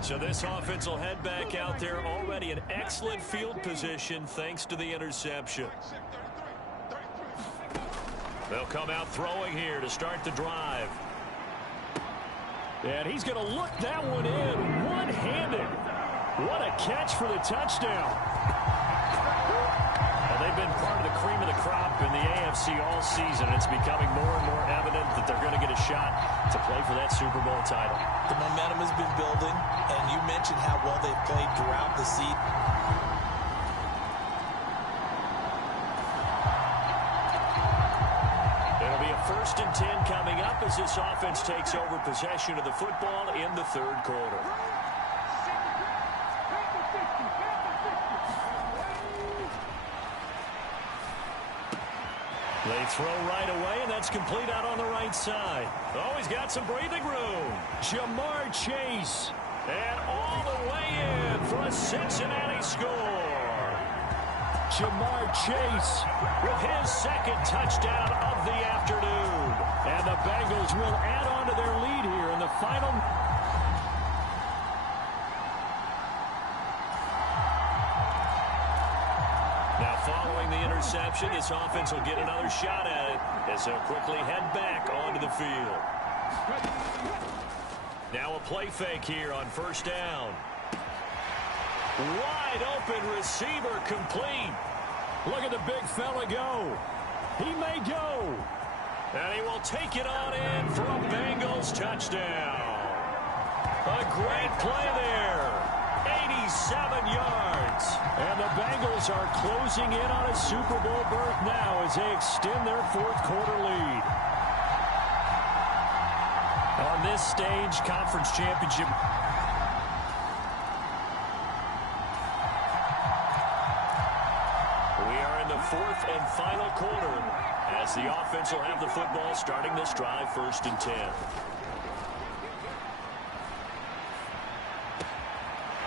So this offense will head back out there, already in excellent field position thanks to the interception. They'll come out throwing here to start the drive. And he's going to look that one in one-handed. What a catch for the touchdown. Well, they've been part of the cream of the crop in the AFC all season. It's becoming more and more evident that they're going to get a shot to play for that Super Bowl title. The momentum has been building, and you mentioned how well they've played throughout the season. It'll be a 1st and 10 coming up as this offense takes over possession of the football in the 3rd quarter. They throw right away, and that's complete out on the right side. Oh, he's got some breathing room. Jamar Chase. And all the way in for a Cincinnati score. Jamar Chase With his 2nd touchdown of the afternoon. And the Bengals will add on to their lead here in the final. interception. This offense will get another shot at it as they'll quickly head back onto the field. Now a play fake here on first down. Wide open receiver complete. Look at the big fella go. He may go. And he will take it on in for a Bengals touchdown. A great play there. 87 yards. And the Bengals are closing in on a Super Bowl berth now as they extend their fourth quarter lead. On this stage, conference championship. We are in the fourth and final quarter as the offense will have the football starting this drive, 1st and 10.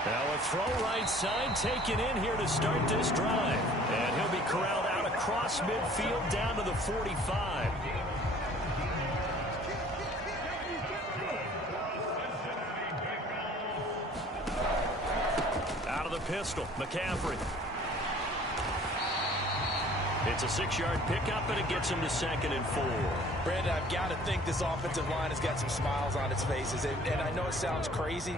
Now a throw right side taken in here to start this drive. And he'll be corralled out across midfield down to the 45. Out of the pistol, McCaffrey. It's a 6-yard pickup, and it gets him to 2nd and 4. Brandon, I've got to think this offensive line has got some smiles on its faces. And I know it sounds crazy,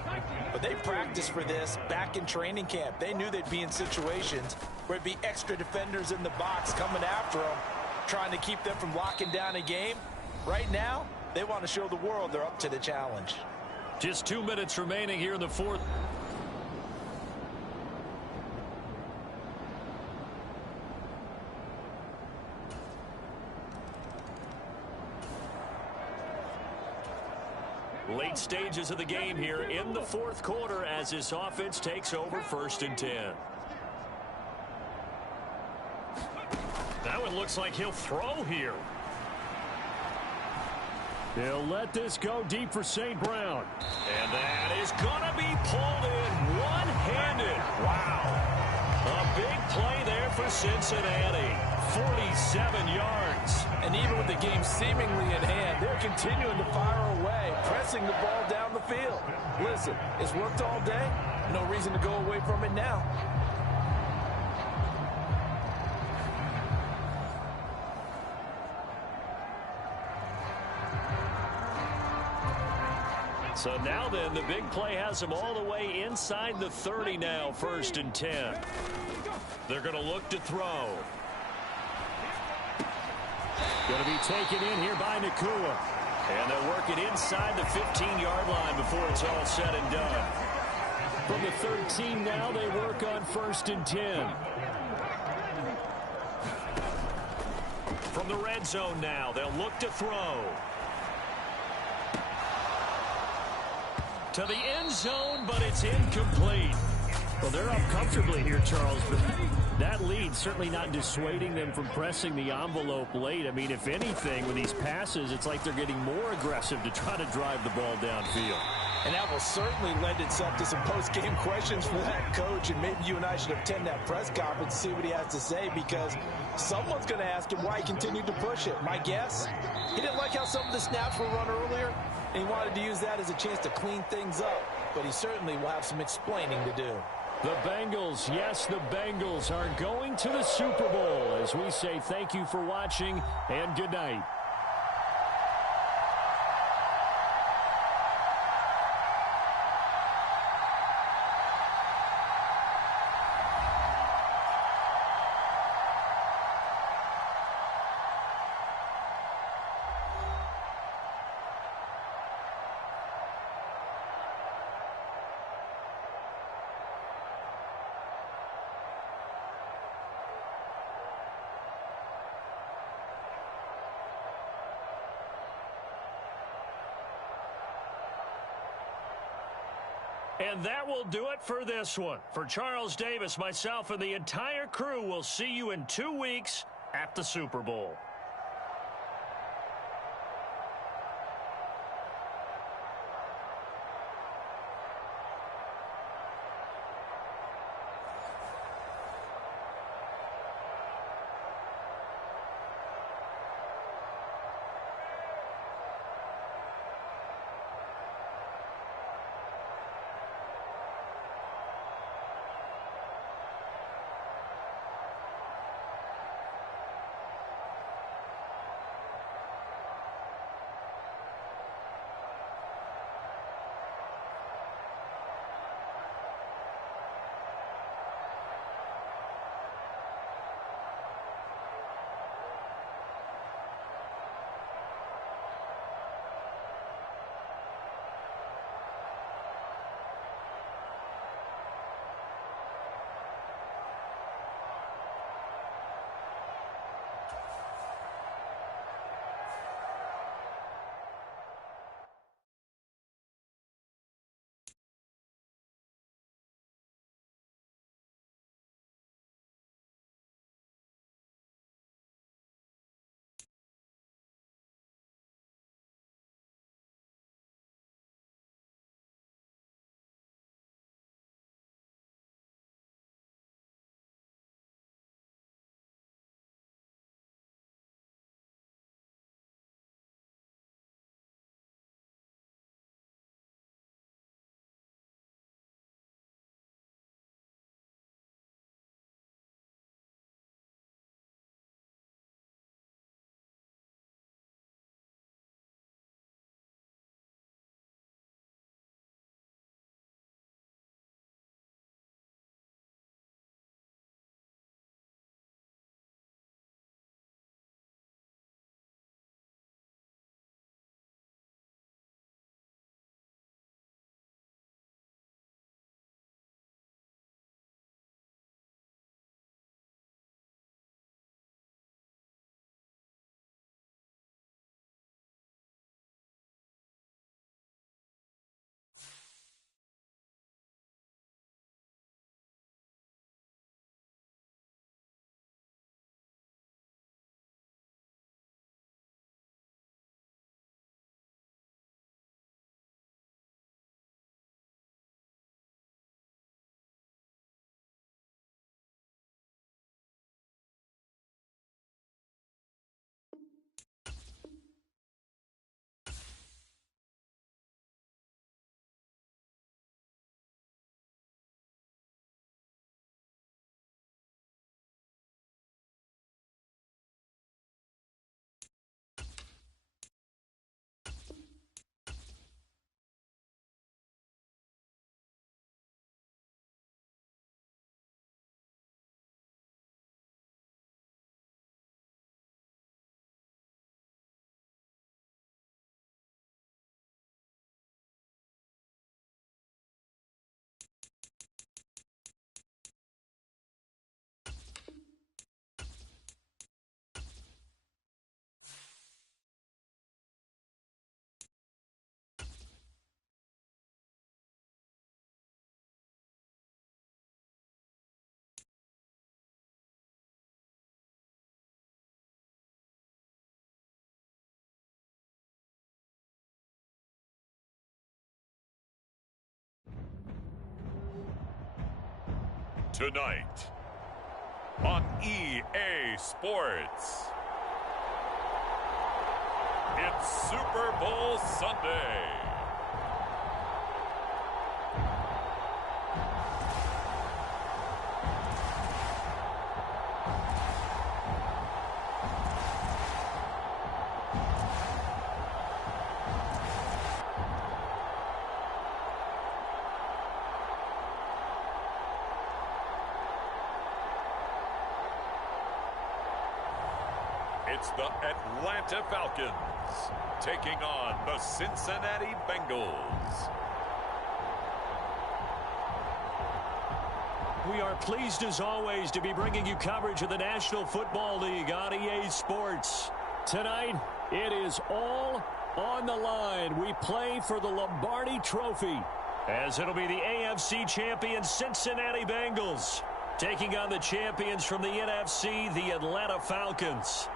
but they practiced for this back in training camp. They knew they'd be in situations where it'd be extra defenders in the box coming after them, trying to keep them from locking down a game. Right now, they want to show the world they're up to the challenge. Just 2 minutes remaining here in the fourth. Late stages of the game here in the fourth quarter as this offense takes over 1st and 10. Now it looks like he'll throw here. They'll let this go deep for St. Brown. And that is going to be pulled in one-handed. Wow. A big play there for Cincinnati. 47 yards. And even with the game seemingly in hand, they're continuing to fire away, pressing the ball down the field. Listen, it's worked all day. No reason to go away from it now. So now then, the big play has them all the way inside the 30 now, 1st and 10. They're going to look to throw. Going to be taken in here by Nakua. And they'll work it inside the 15-yard line before it's all said and done. From the 13 now, they work on 1st and 10. From the red zone now, they'll look to throw. To the end zone, but it's incomplete. Well, they're up comfortably here, Charles, but that lead certainly not dissuading them from pressing the envelope late. I mean, if anything, with these passes, it's like they're getting more aggressive to try to drive the ball downfield. And that will certainly lend itself to some post-game questions for that coach, and maybe you and I should attend that press conference to see what he has to say, because someone's going to ask him why he continued to push it. My guess, he didn't like how some of the snaps were run earlier, and he wanted to use that as a chance to clean things up, but he certainly will have some explaining to do. The Bengals, yes, the Bengals are going to the Super Bowl as we say thank you for watching and good night. And that will do it for this one. For Charles Davis, myself, and the entire crew, we'll see you in 2 weeks at the Super Bowl. Tonight on EA Sports, it's Super Bowl Sunday. It's the Atlanta Falcons taking on the Cincinnati Bengals. We are pleased as always to be bringing you coverage of the National Football League on EA Sports. Tonight, it is all on the line. We play for the Lombardi Trophy, as it'll be the AFC champion Cincinnati Bengals taking on the champions from the NFC, the Atlanta Falcons.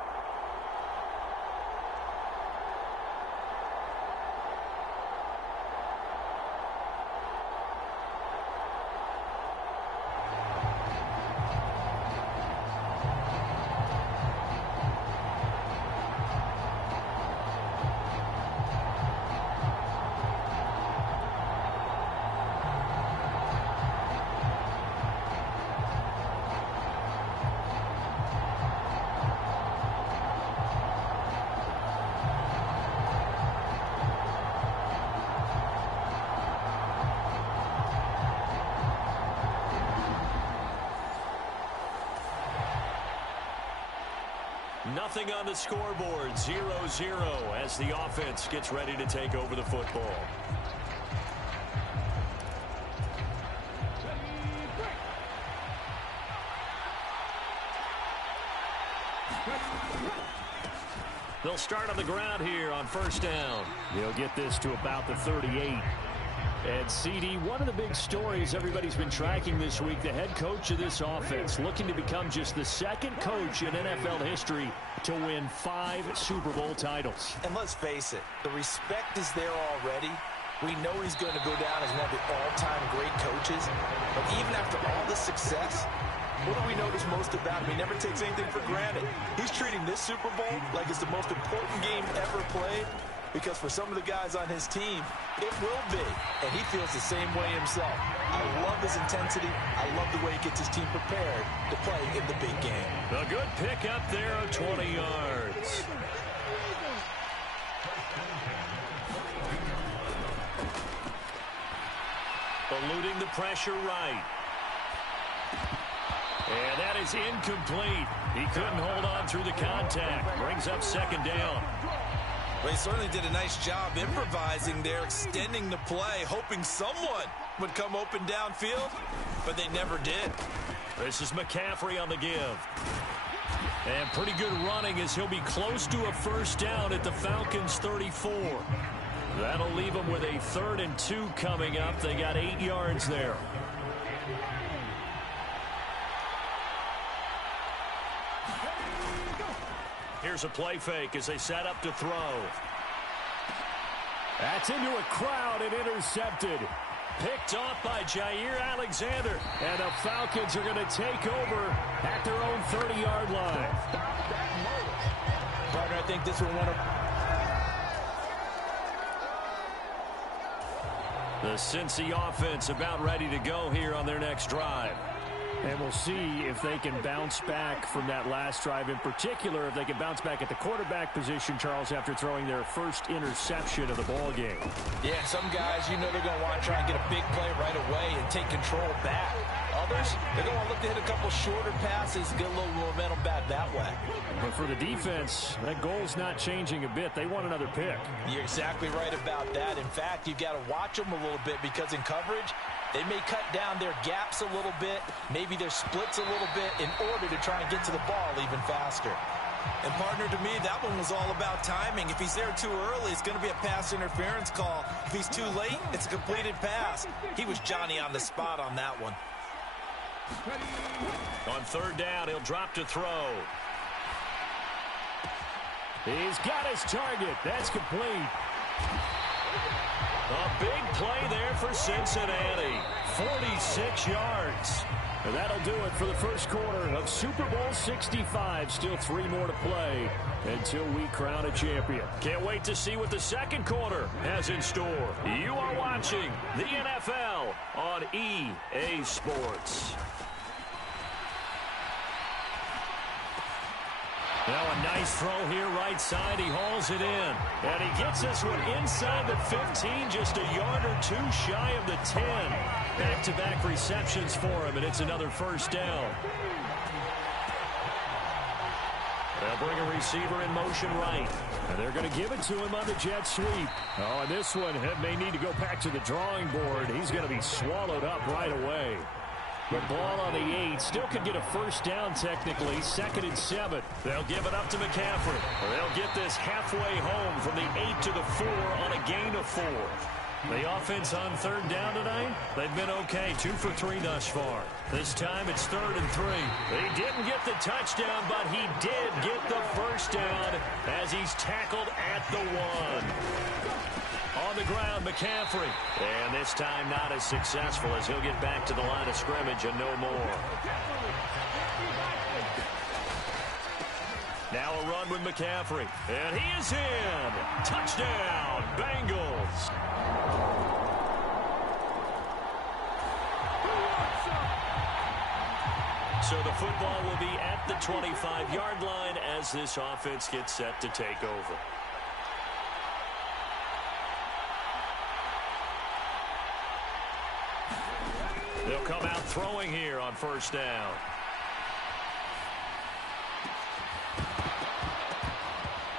Nothing on the scoreboard, 0-0 as the offense gets ready to take over the football. They'll start on the ground here on first down. They'll get this to about the 38. And CD, one of the big stories everybody's been tracking this week, the head coach of this offense looking to become just the second coach in NFL history to win 5 Super Bowl titles. And let's face it, the respect is there already. We know he's going to go down as one of the all-time great coaches. But even after all this success, what do we notice most about him? He never takes anything for granted. He's treating this Super Bowl like it's the most important game ever played. Because for some of the guys on his team, it will be. And he feels the same way himself. I love his intensity. I love the way he gets his team prepared to play in the big game. A good pick up there of 20 yards. Eluding the pressure right. And that is incomplete. He couldn't hold on through the contact. Brings up second down. Well, he certainly did a nice job improvising there, extending the play, hoping someone would come open downfield, but they never did. This is McCaffrey on the give. And pretty good running as he'll be close to a first down at the Falcons' 34. That'll leave them with a 3rd and 2 coming up. They got 8 yards there. Here's a play fake as they set up to throw. That's into a crowd and intercepted. Picked off by Jair Alexander. And the Falcons are going to take over at their own 30-yard line. Partner, I think this will run The Cincy offense about ready to go here on their next drive. And we'll see if they can bounce back from that last drive, in particular, if they can bounce back at the quarterback position, Charles, after throwing their first interception of the ball game. Yeah, some guys, you know they're going to want to try and get a big play right away and take control back. Others, they're going to want to look to hit a couple shorter passes, get a little momentum back that way. But for the defense, that goal's not changing a bit. They want another pick. You're exactly right about that. In fact, you've got to watch them a little bit because in coverage, they may cut down their gaps a little bit, maybe their splits a little bit in order to try and get to the ball even faster. And, partner, to me, that one was all about timing. If he's there too early, it's going to be a pass interference call. If he's too late, it's a completed pass. He was Johnny on the spot on that one. On 3rd down, he'll drop to throw. He's got his target. That's complete. A big play there for Cincinnati. 46 yards. And that'll do it for the first quarter of Super Bowl 65. Still 3 more to play until we crown a champion. Can't wait to see what the second quarter has in store. You are watching the NFL on EA Sports. Now a nice throw here right side. He hauls it in. And he gets this one inside the 15, just a yard or 2 shy of the 10. Back-to-back receptions for him, and it's another first down. They'll bring a receiver in motion right. And they're going to give it to him on the jet sweep. Oh, and this one may need to go back to the drawing board. He's going to be swallowed up right away. The ball on the 8. Still could get a first down technically. 2nd and 7. They'll give it up to McCaffrey. They'll get this halfway home from the 8 to the 4 on a gain of 4. The offense on 3rd down tonight, they've been okay. 2 for 3 thus far. This time it's 3rd and 3. He didn't get the touchdown, but he did get the first down as he's tackled at the 1. On the ground, McCaffrey. And this time not as successful as he'll get back to the line of scrimmage and no more. Now a run with McCaffrey. And he is in. Touchdown, Bengals. So the football will be at the 25-yard line as this offense gets set to take over. They'll come out throwing here on first down.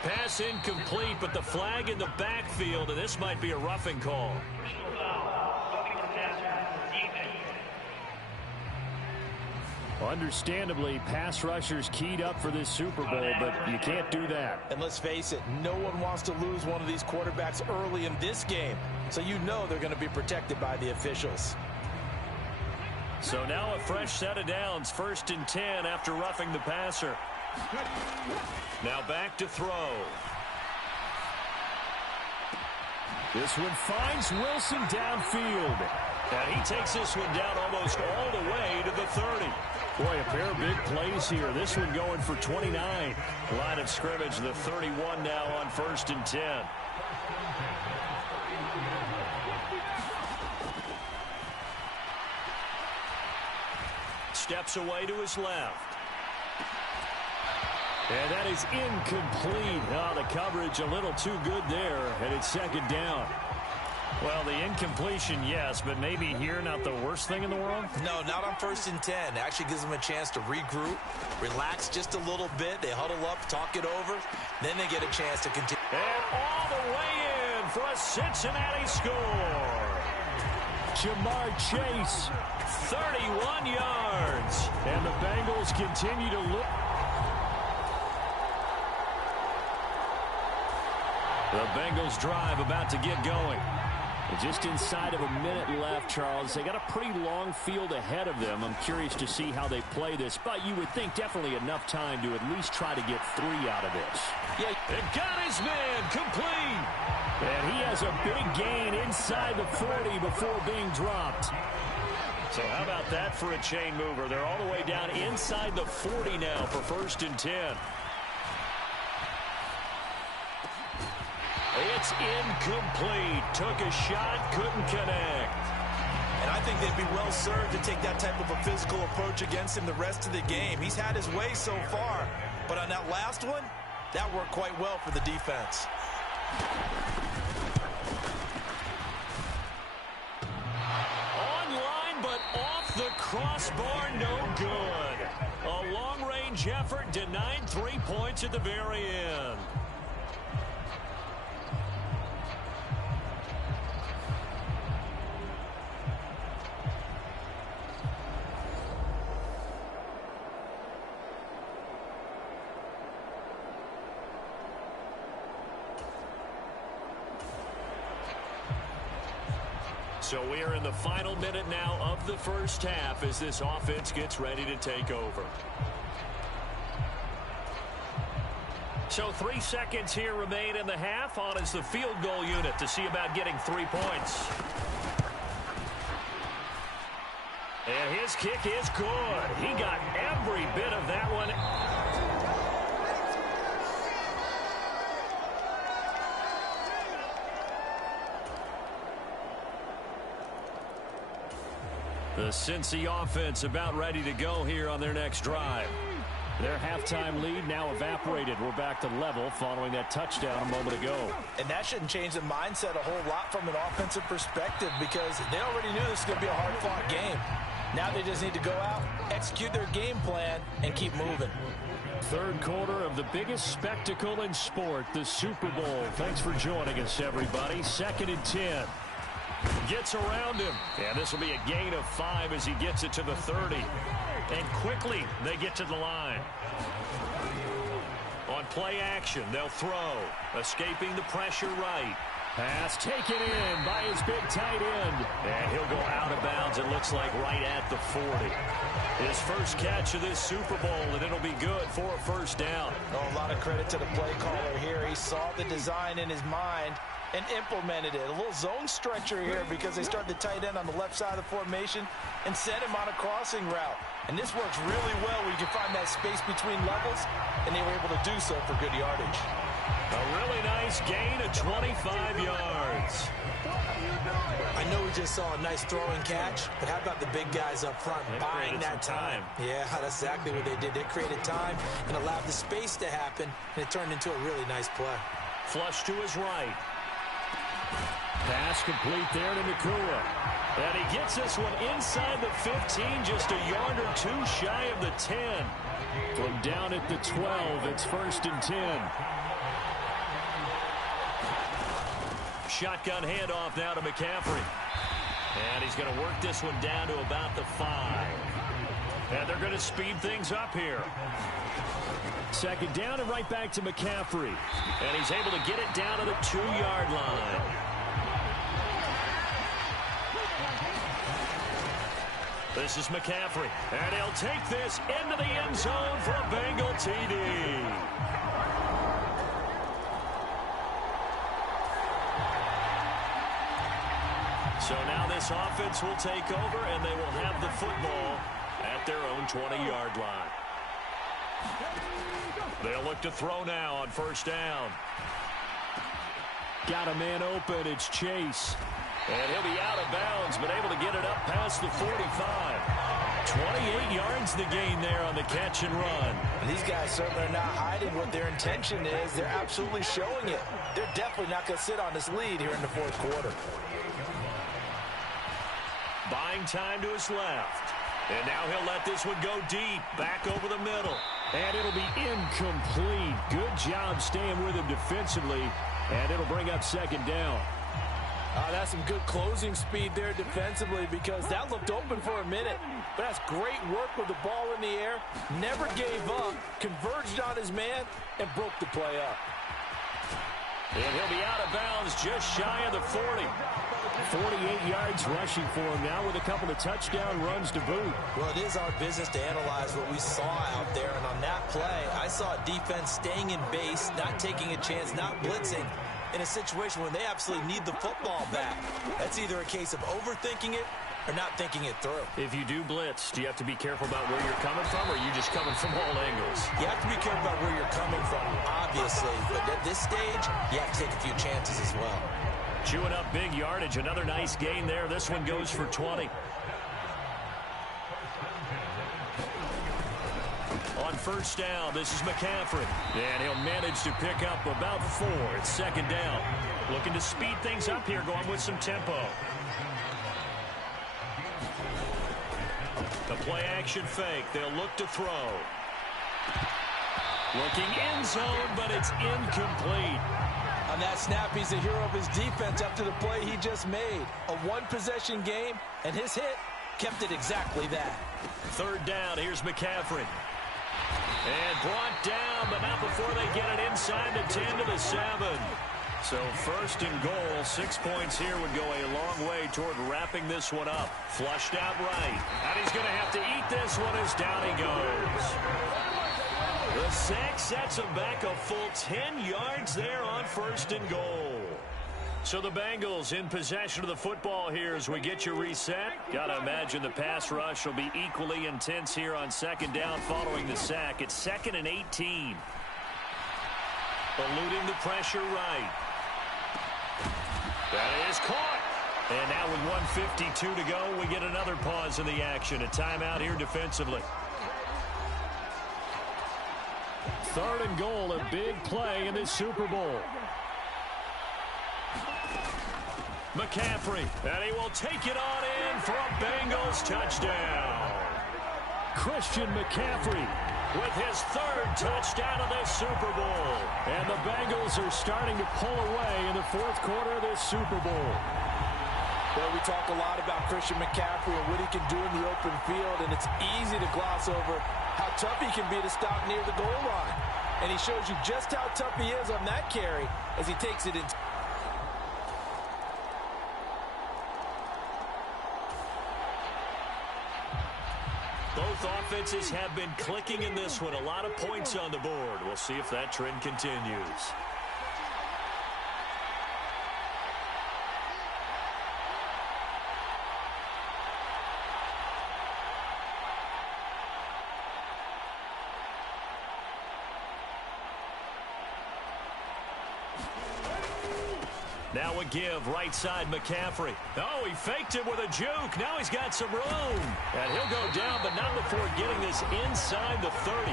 Pass incomplete, but the flag in the backfield, and this might be a roughing call. Understandably, pass rushers keyed up for this Super Bowl, but you can't do that. And let's face it, no one wants to lose one of these quarterbacks early in this game, so you know they're going to be protected by the officials. So now a fresh set of downs, 1st and 10 after roughing the passer. Now back to throw. This one finds Wilson downfield. And he takes this one down almost all the way to the 30. Boy, a pair of big plays here. This one going for 29. Line of scrimmage, the 31 now on 1st and 10. Steps away to his left. And that is incomplete. Oh, the coverage a little too good there, and it's 2nd down. Well, the incompletion, yes, but maybe here not the worst thing in the world? No, not on 1st and 10. It actually gives them a chance to regroup, relax just a little bit. They huddle up, talk it over, then they get a chance to continue. And all the way in for a Cincinnati score. Jamar Chase, 31 yards. And the Bengals continue to look. The Bengals drive about to get going. Just inside of a minute left, Charles. They got a pretty long field ahead of them. I'm curious to see how they play this, but you would think definitely enough time to at least try to get 3 out of this. Yeah, and got his man complete. And he has a big gain inside the 40 before being dropped. So how about that for a chain mover? They're all the way down inside the 40 now for 1st and 10. It's incomplete. Took a shot, couldn't connect. And I think they'd be well served to take that type of a physical approach against him the rest of the game. He's had his way so far. But on that last one, that worked quite well for the defense. Online, but off the crossbar, no good. A long-range effort denied 3 points at the very end. So we are in the final minute now of the first half as this offense gets ready to take over. So 3 seconds here remain in the half. On is the field goal unit to see about getting 3 points. And his kick is good. He got every bit of that one. The Cincy offense about ready to go here on their next drive. Their halftime lead now evaporated. We're back to level following that touchdown a moment ago. And that shouldn't change the mindset a whole lot from an offensive perspective because they already knew this was going to be a hard-fought game. Now they just need to go out, execute their game plan, and keep moving. Third quarter of the biggest spectacle in sport, the Super Bowl. Thanks for joining us, everybody. 2nd and 10. Gets around him. And this will be a gain of 5 as he gets it to the 30. And quickly, they get to the line. On play action, they'll throw. Escaping the pressure right. Pass taken in by his big tight end. And he'll go out of bounds, it looks like, right at the 40. His first catch of this Super Bowl, and it'll be good for a first down. Oh, a lot of credit to the play caller here. He saw the design in his mind and implemented it. A little zone stretcher here because they started the tight end on the left side of the formation and sent him on a crossing route. And this works really well where you can find that space between levels, and they were able to do so for good yardage. A really nice gain of 25 yards. I know we just saw a nice throwing catch, but how about the big guys up front buying that time? Yeah, that's exactly what they did. They created time and allowed the space to happen, and it turned into a really nice play. Flush to his right. Pass complete there to Nakua. And he gets this one inside the 15, just a yard or two shy of the 10. From down at the 12, it's 1st and 10. Shotgun handoff now to McCaffrey. And he's going to work this one down to about the 5. And they're going to speed things up here. 2nd down and right back to McCaffrey. And he's able to get it down to the 2-yard line. This is McCaffrey. And he'll take this into the end zone for a Bengal TD. So now this offense will take over, and they will have the football at their own 20-yard line. They'll look to throw now on 1st down. Got a man open. It's Chase. And he'll be out of bounds, but able to get it up past the 45. 28 yards the gain there on the catch and run. And these guys certainly are not hiding what their intention is. They're absolutely showing it. They're definitely not going to sit on this lead here in the 4th quarter. Buying time to his left. And now he'll let this one go deep, back over the middle. And it'll be incomplete. Good job staying with him defensively. And it'll bring up 2nd down. That's some good closing speed there defensively because that looked open for a minute. But that's great work with the ball in the air. Never gave up, converged on his man, and broke the play up. And he'll be out of bounds just shy of the 40. 48 yards rushing for him now with a couple of touchdown runs to boot. Well, it is our business to analyze what we saw out there. And on that play, I saw a defense staying in base, not taking a chance, not blitzing in a situation when they absolutely need the football back. That's either a case of overthinking it or not thinking it through. If you do blitz, do you have to be careful about where you're coming from, or are you just coming from all angles? You have to be careful about where you're coming from, obviously. But at this stage, you have to take a few chances as well. Chewing up big yardage. Another nice gain there. This one goes for 20. On 1st down, this is McCaffrey. And he'll manage to pick up about 4. It's 2nd down. Looking to speed things up here, going with some tempo. The play action fake. They'll look to throw. Looking end zone, but it's incomplete. On that snap, he's the hero of his defense after the play he just made. A one-possession game, and his hit kept it exactly that. 3rd down, here's McCaffrey. And brought down, but not before they get it inside the 10 to the 7. So 1st and goal, 6 points here would go a long way toward wrapping this one up. Flushed out right. And he's going to have to eat this one as down he goes. The sack sets him back a full 10 yards there on 1st and goal. So the Bengals in possession of the football here as we get you reset. Got to imagine the pass rush will be equally intense here on second down following the sack. It's 2nd and 18. Eluding the pressure right. That is caught. And now with 1:52 to go, we get another pause in the action. A timeout here defensively. 3rd and goal, a big play in this Super Bowl. McCaffrey, and he will take it on in for a Bengals touchdown. Christian McCaffrey With his 3rd touchdown of this Super Bowl. And the Bengals are starting to pull away in the 4th quarter of this Super Bowl. Well, we talk a lot about Christian McCaffrey and what he can do in the open field, and it's easy to gloss over how tough he can be to stop near the goal line. And he shows you just how tough he is on that carry as he takes it in. Both offenses have been clicking in this one. A lot of points on the board. We'll see if that trend continues. Now a give, right side McCaffrey. Oh, he faked it with a juke. Now he's got some room. And he'll go down, but not before getting this inside the 30.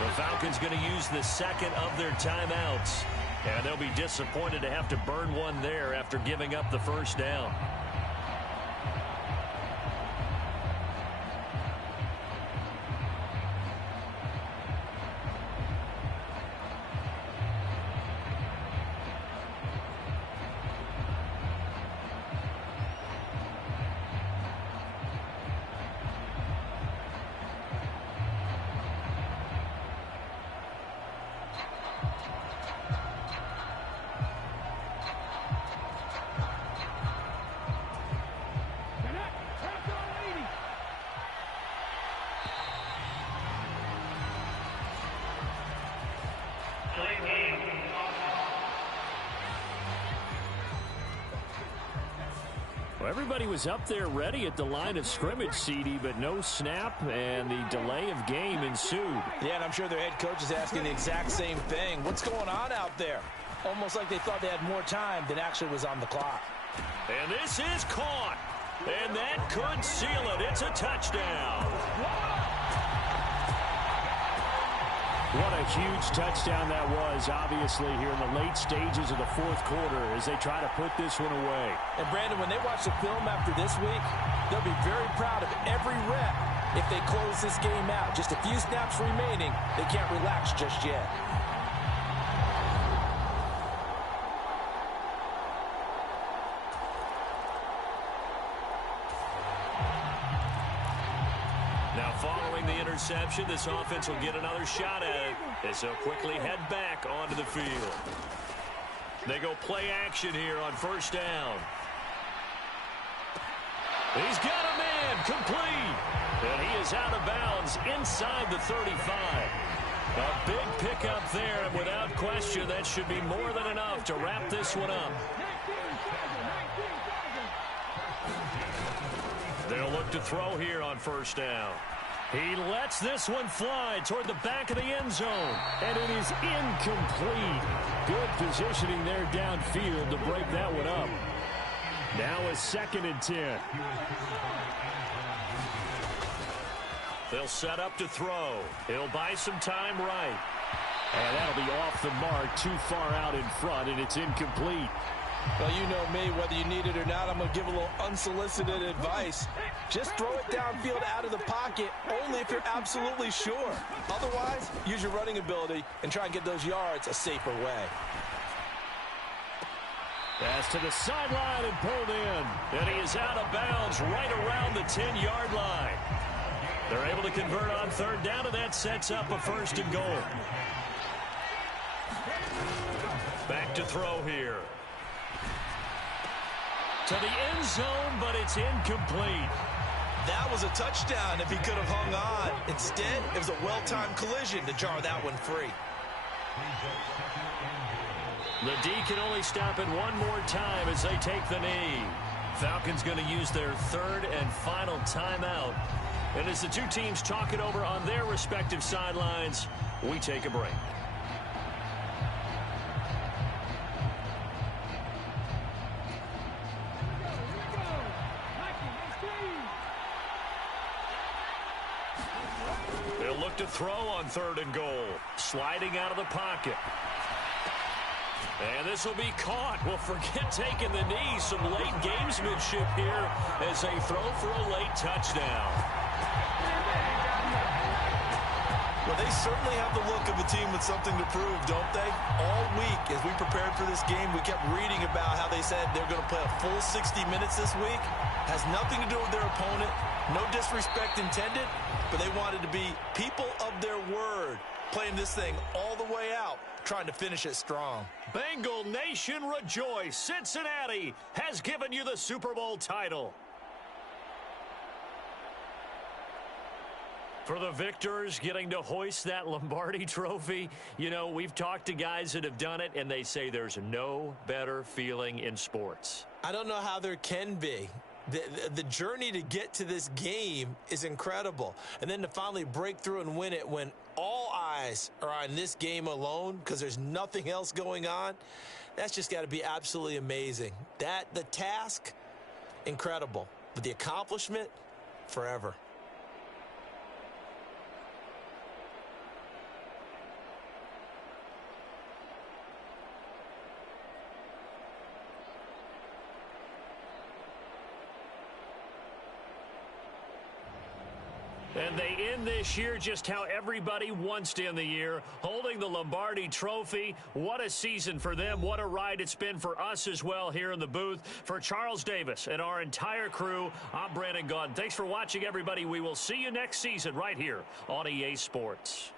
The Falcons going to use the 2nd of their timeouts. And they'll be disappointed to have to burn one there after giving up the 1st down. Well, everybody was up there ready at the line of scrimmage, CD, but no snap, and the delay of game ensued. Yeah, and I'm sure their head coach is asking the exact same thing. What's going on out there? Almost like they thought they had more time than actually was on the clock. And this is caught. And that could seal it. It's a touchdown. What a huge touchdown that was, obviously, here in the late stages of the 4th quarter as they try to put this one away. And, Brandon, when they watch the film after this week, they'll be very proud of every rep if they close this game out. Just a few snaps remaining. They can't relax just yet. Now, following the interception, this offense will get another shot at it as they'll quickly head back onto the field. They go play action here on 1st down. He's got a man complete. And he is out of bounds inside the 35. A big pickup there, and without question, that should be more than enough to wrap this one up. They'll look to throw here on 1st down. He lets this one fly toward the back of the end zone. And it is incomplete. Good positioning there downfield to break that one up. Now a 2nd and 10. They'll set up to throw. He'll buy some time right. And that'll be off the mark, too far out in front, and it's incomplete. Well, you know me, whether you need it or not, I'm going to give a little unsolicited advice. Just throw it downfield out of the pocket, only if you're absolutely sure. Otherwise, use your running ability and try and get those yards a safer way. Pass to the sideline and pulled in. And he is out of bounds right around the 10-yard line. They're able to convert on 3rd down, and that sets up a 1st and goal. Back to throw here. To the end zone, but it's incomplete. That was a touchdown if he could have hung on. Instead, it was a well-timed collision to jar that one free. The D can only stop it one more time as they take the knee. Falcons going to use their third and final timeout. And as the two teams talk it over on their respective sidelines, we take a break. They'll look to throw on 3rd and goal. Sliding out of the pocket. And this will be caught. Well, forget taking the knee. Some late gamesmanship here as they throw for a late touchdown. Well, they certainly have the look of a team with something to prove, don't they? All week, as we prepared for this game, we kept reading about how they said they're going to play a full 60 minutes this week. Has nothing to do with their opponent. No disrespect intended, but they wanted to be people of their word, playing this thing all the way out, trying to finish it strong. Bengal Nation rejoice. Cincinnati has given you the Super Bowl title. For the victors getting to hoist that Lombardi trophy, you know, we've talked to guys that have done it, and they say there's no better feeling in sports. I don't know how there can be. The journey to get to this game is incredible. And then to finally break through and win it when all eyes are on this game alone because there's nothing else going on, that's just got to be absolutely amazing. The task, incredible. But the accomplishment, forever. And they end this year just how everybody wants to end the year, holding the Lombardi trophy. What a season for them. What a ride it's been for us as well here in the booth. For Charles Davis and our entire crew, I'm Brandon Gaudin. Thanks for watching, everybody. We will see you next season right here on EA Sports.